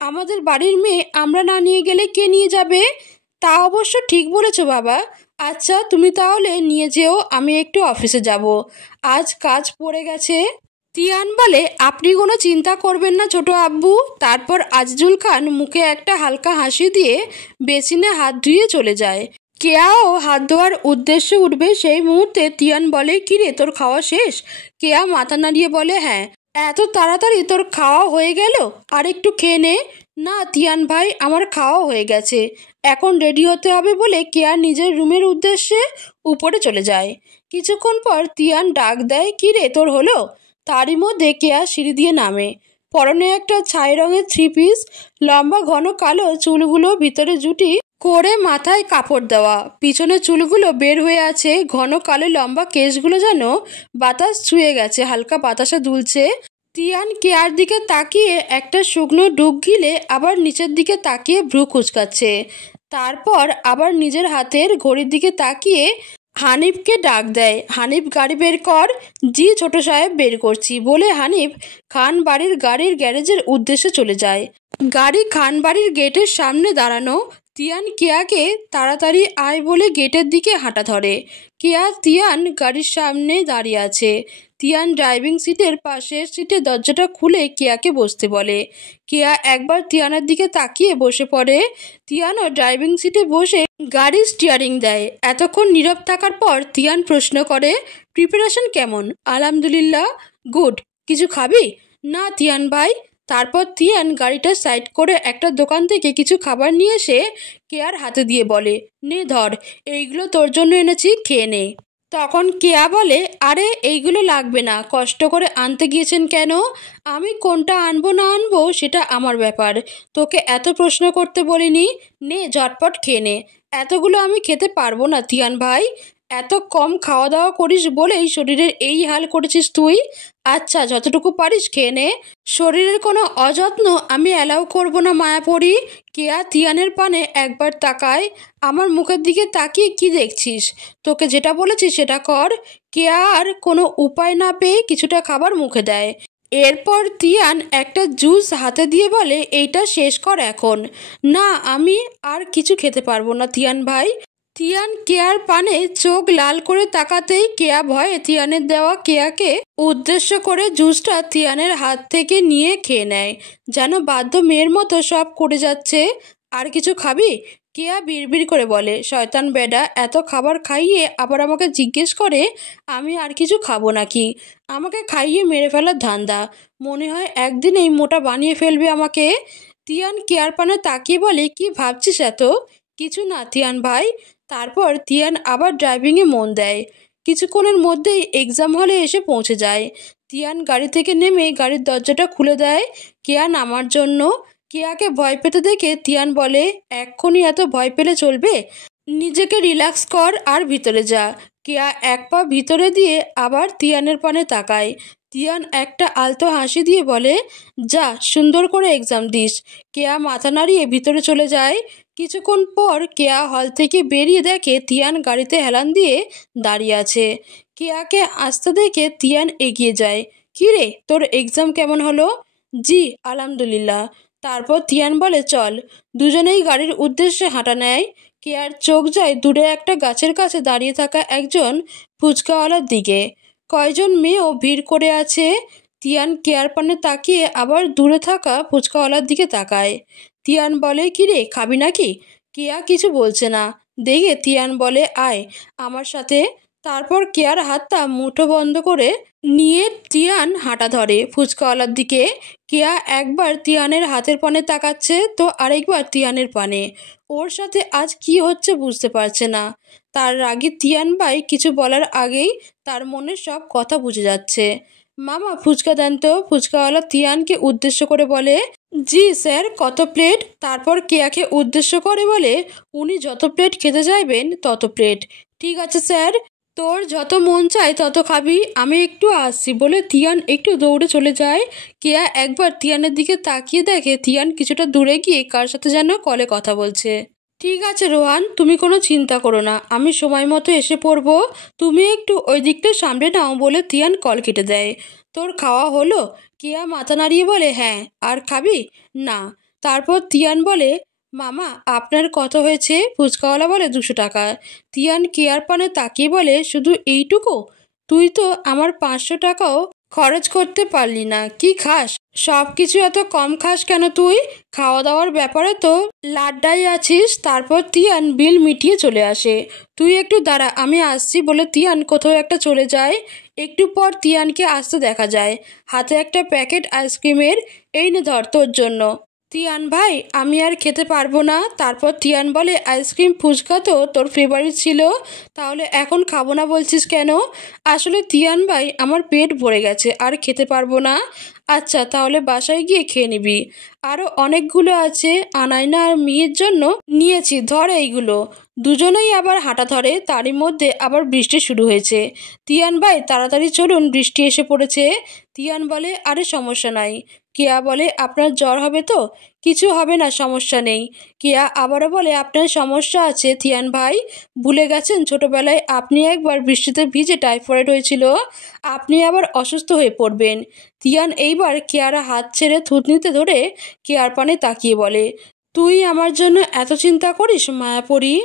আমাদের বাড়ির মেয়ে আমরা না নিয়ে গেলে কে নিয়ে যাবে? তা অবশ্য ঠিক বলেছো বাবা। আচ্ছা তুমি তাহলে নিয়ে যেও, আমি একটু অফিসে যাব, আজ কাজ পড়ে গেছে। তিয়ান বলে, আপনি কোনো চিন্তা করবেন না ছোট আব্বু। তারপর আজিজুল খান মুখে একটা হালকা হাসি দিয়ে বেসিনে হাত ধুয়ে চলে যায়। কেয়াও হাত ধোয়ার উদ্দেশ্যে উঠবে, সেই মুহূর্তে তিয়ান বলে, কিরে তোর খাওয়া শেষ? কেয়া মাথা নাড়িয়ে বলে, হ্যাঁ। এত তাড়াতাড়ি তোর খাওয়া হয়ে গেল? আর একটু খেয়ে নে। না তিয়ান ভাই, আমার খাওয়া হয়ে গেছে, এখন রেডি হতে হবে বলে কেয়া নিজের রুমের উদ্দেশ্যে উপরে চলে যায়। কিছুক্ষণ পর তিয়ান ডাক দেয়, কিরে তোর হলো? তারই মধ্যে কেয়া সিঁড়ি দিয়ে নামে। পরনে একটা ছাই রঙের থ্রি পিস, লম্বা ঘন কালো চুলগুলো ভিতরে জুটি করে মাথায় কাপড় দেওয়া, পিছনে চুলগুলো বের হয়ে আছে, ঘন কালো লম্বা কেশগুলো যেন বাতাস ছুঁয়ে গেছে, হালকা বাতাসে দুলছে। তিয়ান কেয়ার দিকে তাকিয়ে একটা শুকনো ডুব গিলে আবার নিচের দিকে তাকিয়ে ভ্রু কুচকাচ্ছে। তারপর আবার নিজের হাতের ঘড়ির দিকে তাকিয়ে হানিফকে ডাক দেয়, হানিফ গাড়ি বের কর। জি ছোট সাহেব বের করছি বলে হানিফ খান বাড়ির গাড়ির গ্যারেজের উদ্দেশ্যে চলে যায়। গাড়ি খান বাড়ির গেটের সামনে দাঁড়ানো। তিয়ান কেয়াকে তাড়াতাড়ি আয় বলে গেটের দিকে হাঁটা ধরে। কেয়া তিয়ান গাড়ির সামনে দাঁড়িয়ে আছে। তিয়ান ড্রাইভিং সিটের পাশের সিটে দরজাটা খুলে কেয়াকে বসতে বলে। কেয়া একবার তিয়ানের দিকে তাকিয়ে বসে পড়ে। তিয়ানও ড্রাইভিং সিটে বসে গাড়ির স্টিয়ারিং দেয়। এতক্ষণ নীরব থাকার পর তিয়ান প্রশ্ন করে, প্রিপারেশন কেমন? আলহামদুলিল্লাহ, গুড। কিছু খাবি? না তিয়ান ভাই। তারপর তিয়ান গাড়িটা সাইড করে একটা দোকান থেকে কিছু খাবার নিয়ে এসে কেয়ার হাতে দিয়ে বলে, নে ধর, এইগুলো তোর জন্য এনেছি, খেয়ে নে। তখন কেয়া বলে, আরে এইগুলো লাগবে না, কষ্ট করে আনতে গিয়েছেন কেন? আমি কোনটা আনবো না আনবো সেটা আমার ব্যাপার, তোকে এত প্রশ্ন করতে বলিনি। নে ঝটপট খেয়ে নে। এতগুলো আমি খেতে পারবো না তিয়ান ভাই। এত কম খাওয়া দাওয়া করিস বলেই শরীরের এই হাল করেছিস তুই। আচ্ছা যতটুকু পারিস খেয়ে নে, শরীরের কোনো অযত্ন আমি অ্যালাউ করবো না মায়াপরি। কেয়া তিয়ানের পানে একবার তাকায়। আমার মুখের দিকে তাকিয়ে কি দেখছিস? তোকে যেটা বলেছি সেটা কর। কেয়া আর কোনো উপায় না পেয়ে কিছুটা খাবার মুখে দেয়। এরপর তিয়ান একটা জুস হাতে দিয়ে বলে, এইটা শেষ কর এখন। না আমি আর কিছু খেতে পারবো না তিয়ান ভাই। তিয়ান কেয়ার পানে চোখ লাল করে তাকাতেই কেয়া ভয়ে তিয়ানের দেওয়া কেয়াকে উদ্দেশ্য করে জুসটা তিয়ানের হাত থেকে নিয়ে খেয়ে নেয়, যেন বাধ্য মেয়ের মতো সব করে যাচ্ছে। আর কিছু খাবি? কেয়া বিড়বিড় করে বলে, শয়তান বেডা, এত খাবার খাইয়ে আবার আমাকে জিজ্ঞেস করে আমি আর কিছু খাবো নাকি। আমাকে খাইয়ে মেরে ফেলার ধান্দা, মনে হয় একদিনেই মোটা বানিয়ে ফেলবে আমাকে। তিয়ান কেয়ার পানে তাকিয়ে বলে, কি ভাবছিস এত? কিছু না তিয়ান ভাই। তারপর তিয়ান আবার ড্রাইভিংয়ে মন দেয়। কিছুক্ষণের মধ্যেই এক্সাম হলে এসে পৌঁছে যায়। তিয়ান গাড়ি থেকে নেমে গাড়ির দরজাটা খুলে দেয় কেয়া নামার জন্য। কেয়াকে ভয় পেতে দেখে তিয়ান বলে, এক্ষুনি এত ভয় পেলে চলবে? নিজেকে রিল্যাক্স কর আর ভিতরে যা। কেয়া এক পা ভিতরে দিয়ে আবার তিয়ানের পানে তাকায়। তিয়ান একটা আলতো হাসি দিয়ে বলে, যা সুন্দর করে এক্সাম দিস। কেয়া মাথা নাড়িয়ে ভিতরে চলে যায়। কিছুক্ষণ পর কেয়া হল থেকে বেরিয়ে দেখে তিয়ান গাড়িতে হেলান দিয়ে দাঁড়িয়ে আছে। কেয়াকে আসতে দেখে তিয়ান এগিয়ে যায়। কী রে, তোর এক্সাম কেমন হলো? জি আলহামদুলিল্লাহ। তারপর তিয়ান বলে, চল। দুজনেই গাড়ির উদ্দেশ্যে হাঁটা নেয়। কেয়ার চোখ যায় দূরে একটা গাছের কাছে দাঁড়িয়ে থাকা একজন ফুচকাওয়ালার দিকে। কয়জন মেয়েও ভিড় করে আছে। তিয়ান কেয়ার পানে তাকিয়ে আবার দূরে থাকা ফুচকাওয়ালার দিকে তাকায়। তিয়ান বলে, কিরে খাবি নাকি? কেয়া কিছু বলছে না দেখে তিয়ান বলে, আয় আমার সাথে। তারপর কেয়ার হাতটা মুঠো বন্ধ করে নিয়ে তিয়ান হাঁটা ধরে ফুচকাওয়ালার দিকে। কেয়া একবার তিয়ানের হাতের পানে তাকাচ্ছে তো আরেকবার তিয়ানের পানে। ওর সাথে আজ কি হচ্ছে বুঝতে পারছে না। তার রাগে তিয়ান ভাই কিছু বলার আগেই তার মনের সব কথা বুঝে যাচ্ছে। মামা ফুচকা দেন তো, ফুচকাওয়ালা তিয়ানকে উদ্দেশ্য করে বলে। জি স্যার, কত প্লেট? তারপর কেয়াকে উদ্দেশ্য করে বলে, উনি যত প্লেট খেতে চাইবেন তত প্লেট। ঠিক আছে স্যার, তোর যত মন চায় তত খাবি, আমি একটু আসছি বলে তিয়ান একটু দৌড়ে চলে যায়। কেয়া একবার তিয়ানের দিকে তাকিয়ে দেখে তিয়ান কিছুটা দূরে গিয়ে কার সাথে যেন কলে কথা বলছে। ঠিক আছে রোহান, তুমি কোনো চিন্তা করো না, আমি সময় মতো এসে পড়বো, তুমি একটু ওই দিকটা সামলে নাও বলে তিয়ান কল কেটে দেয়। তোর খাওয়া হলো? কেয়া মাথা নাড়িয়ে বলে হ্যাঁ। আর খাবি? না। তারপর তিয়ান বলে, মামা আপনার কত হয়েছে? ফুচকাওয়ালা বলে 200 টাকা। তিয়ান কেয়ার পানে তাকিয়ে বলে, শুধু এইটুকু? তুই তো আমার 500 টাকাও খরচ করতে পারলি না, কি খাস? সব কিছু এত কম খাস কেন তুই? খাওয়া দাওয়ার ব্যাপারে তো লাড্ডাই আছিস। তারপর তিয়ান বিল মিটিয়ে চলে আসে। তুই একটু দাঁড়া, আমি আসছি বলে তিয়ান কোথাও একটা চলে যায়। একটু পর তিয়ানকে আসতে দেখা যায়, হাতে একটা প্যাকেট আইসক্রিমের। এই নে ধর তোর জন্য। তিয়ান ভাই, আমি আর খেতে পারবো না। তারপর তিয়ান বলে, আইসক্রিম ফুচকা তো তোর ফেভারিট ছিল, তাহলে এখন খাবো না বলছিস কেন? আসলে তিয়ান ভাই, আমার পেট ভরে গেছে, আর খেতে পারবো না। আচ্ছা তাহলে বাসায় গিয়ে খেয়ে নিবি, আরও অনেকগুলো আছে, আনাইনা আর মেয়ের জন্য নিয়েছি, ধর এইগুলো। দুজনেই আবার হাঁটা ধরে। তারই মধ্যে আবার বৃষ্টি শুরু হয়েছে। তিয়ান ভাই তাড়াতাড়ি চলুন, বৃষ্টি এসে পড়েছে। তিয়ান বলে, আরে সমস্যা নাই। কেয়া বলে, আপনার জ্বর হবে তো? কিছু হবে না, সমস্যা নেই। কেয়া আবারও বলে, আপনার সমস্যা আছে তিয়ান ভাই, ভুলে গেছেন ছোটবেলায় আপনি একবার বৃষ্টিতে ভিজে টাইফয়েড হয়েছিল, আপনি আবার অসুস্থ হয়ে পড়বেন। তিয়ান এইবার কেয়ার হাত ছেড়ে থুতনিতে ধরে কেয়ার পানে তাকিয়ে বলে, তুই আমার জন্য এত চিন্তা করিস মায়াপরি?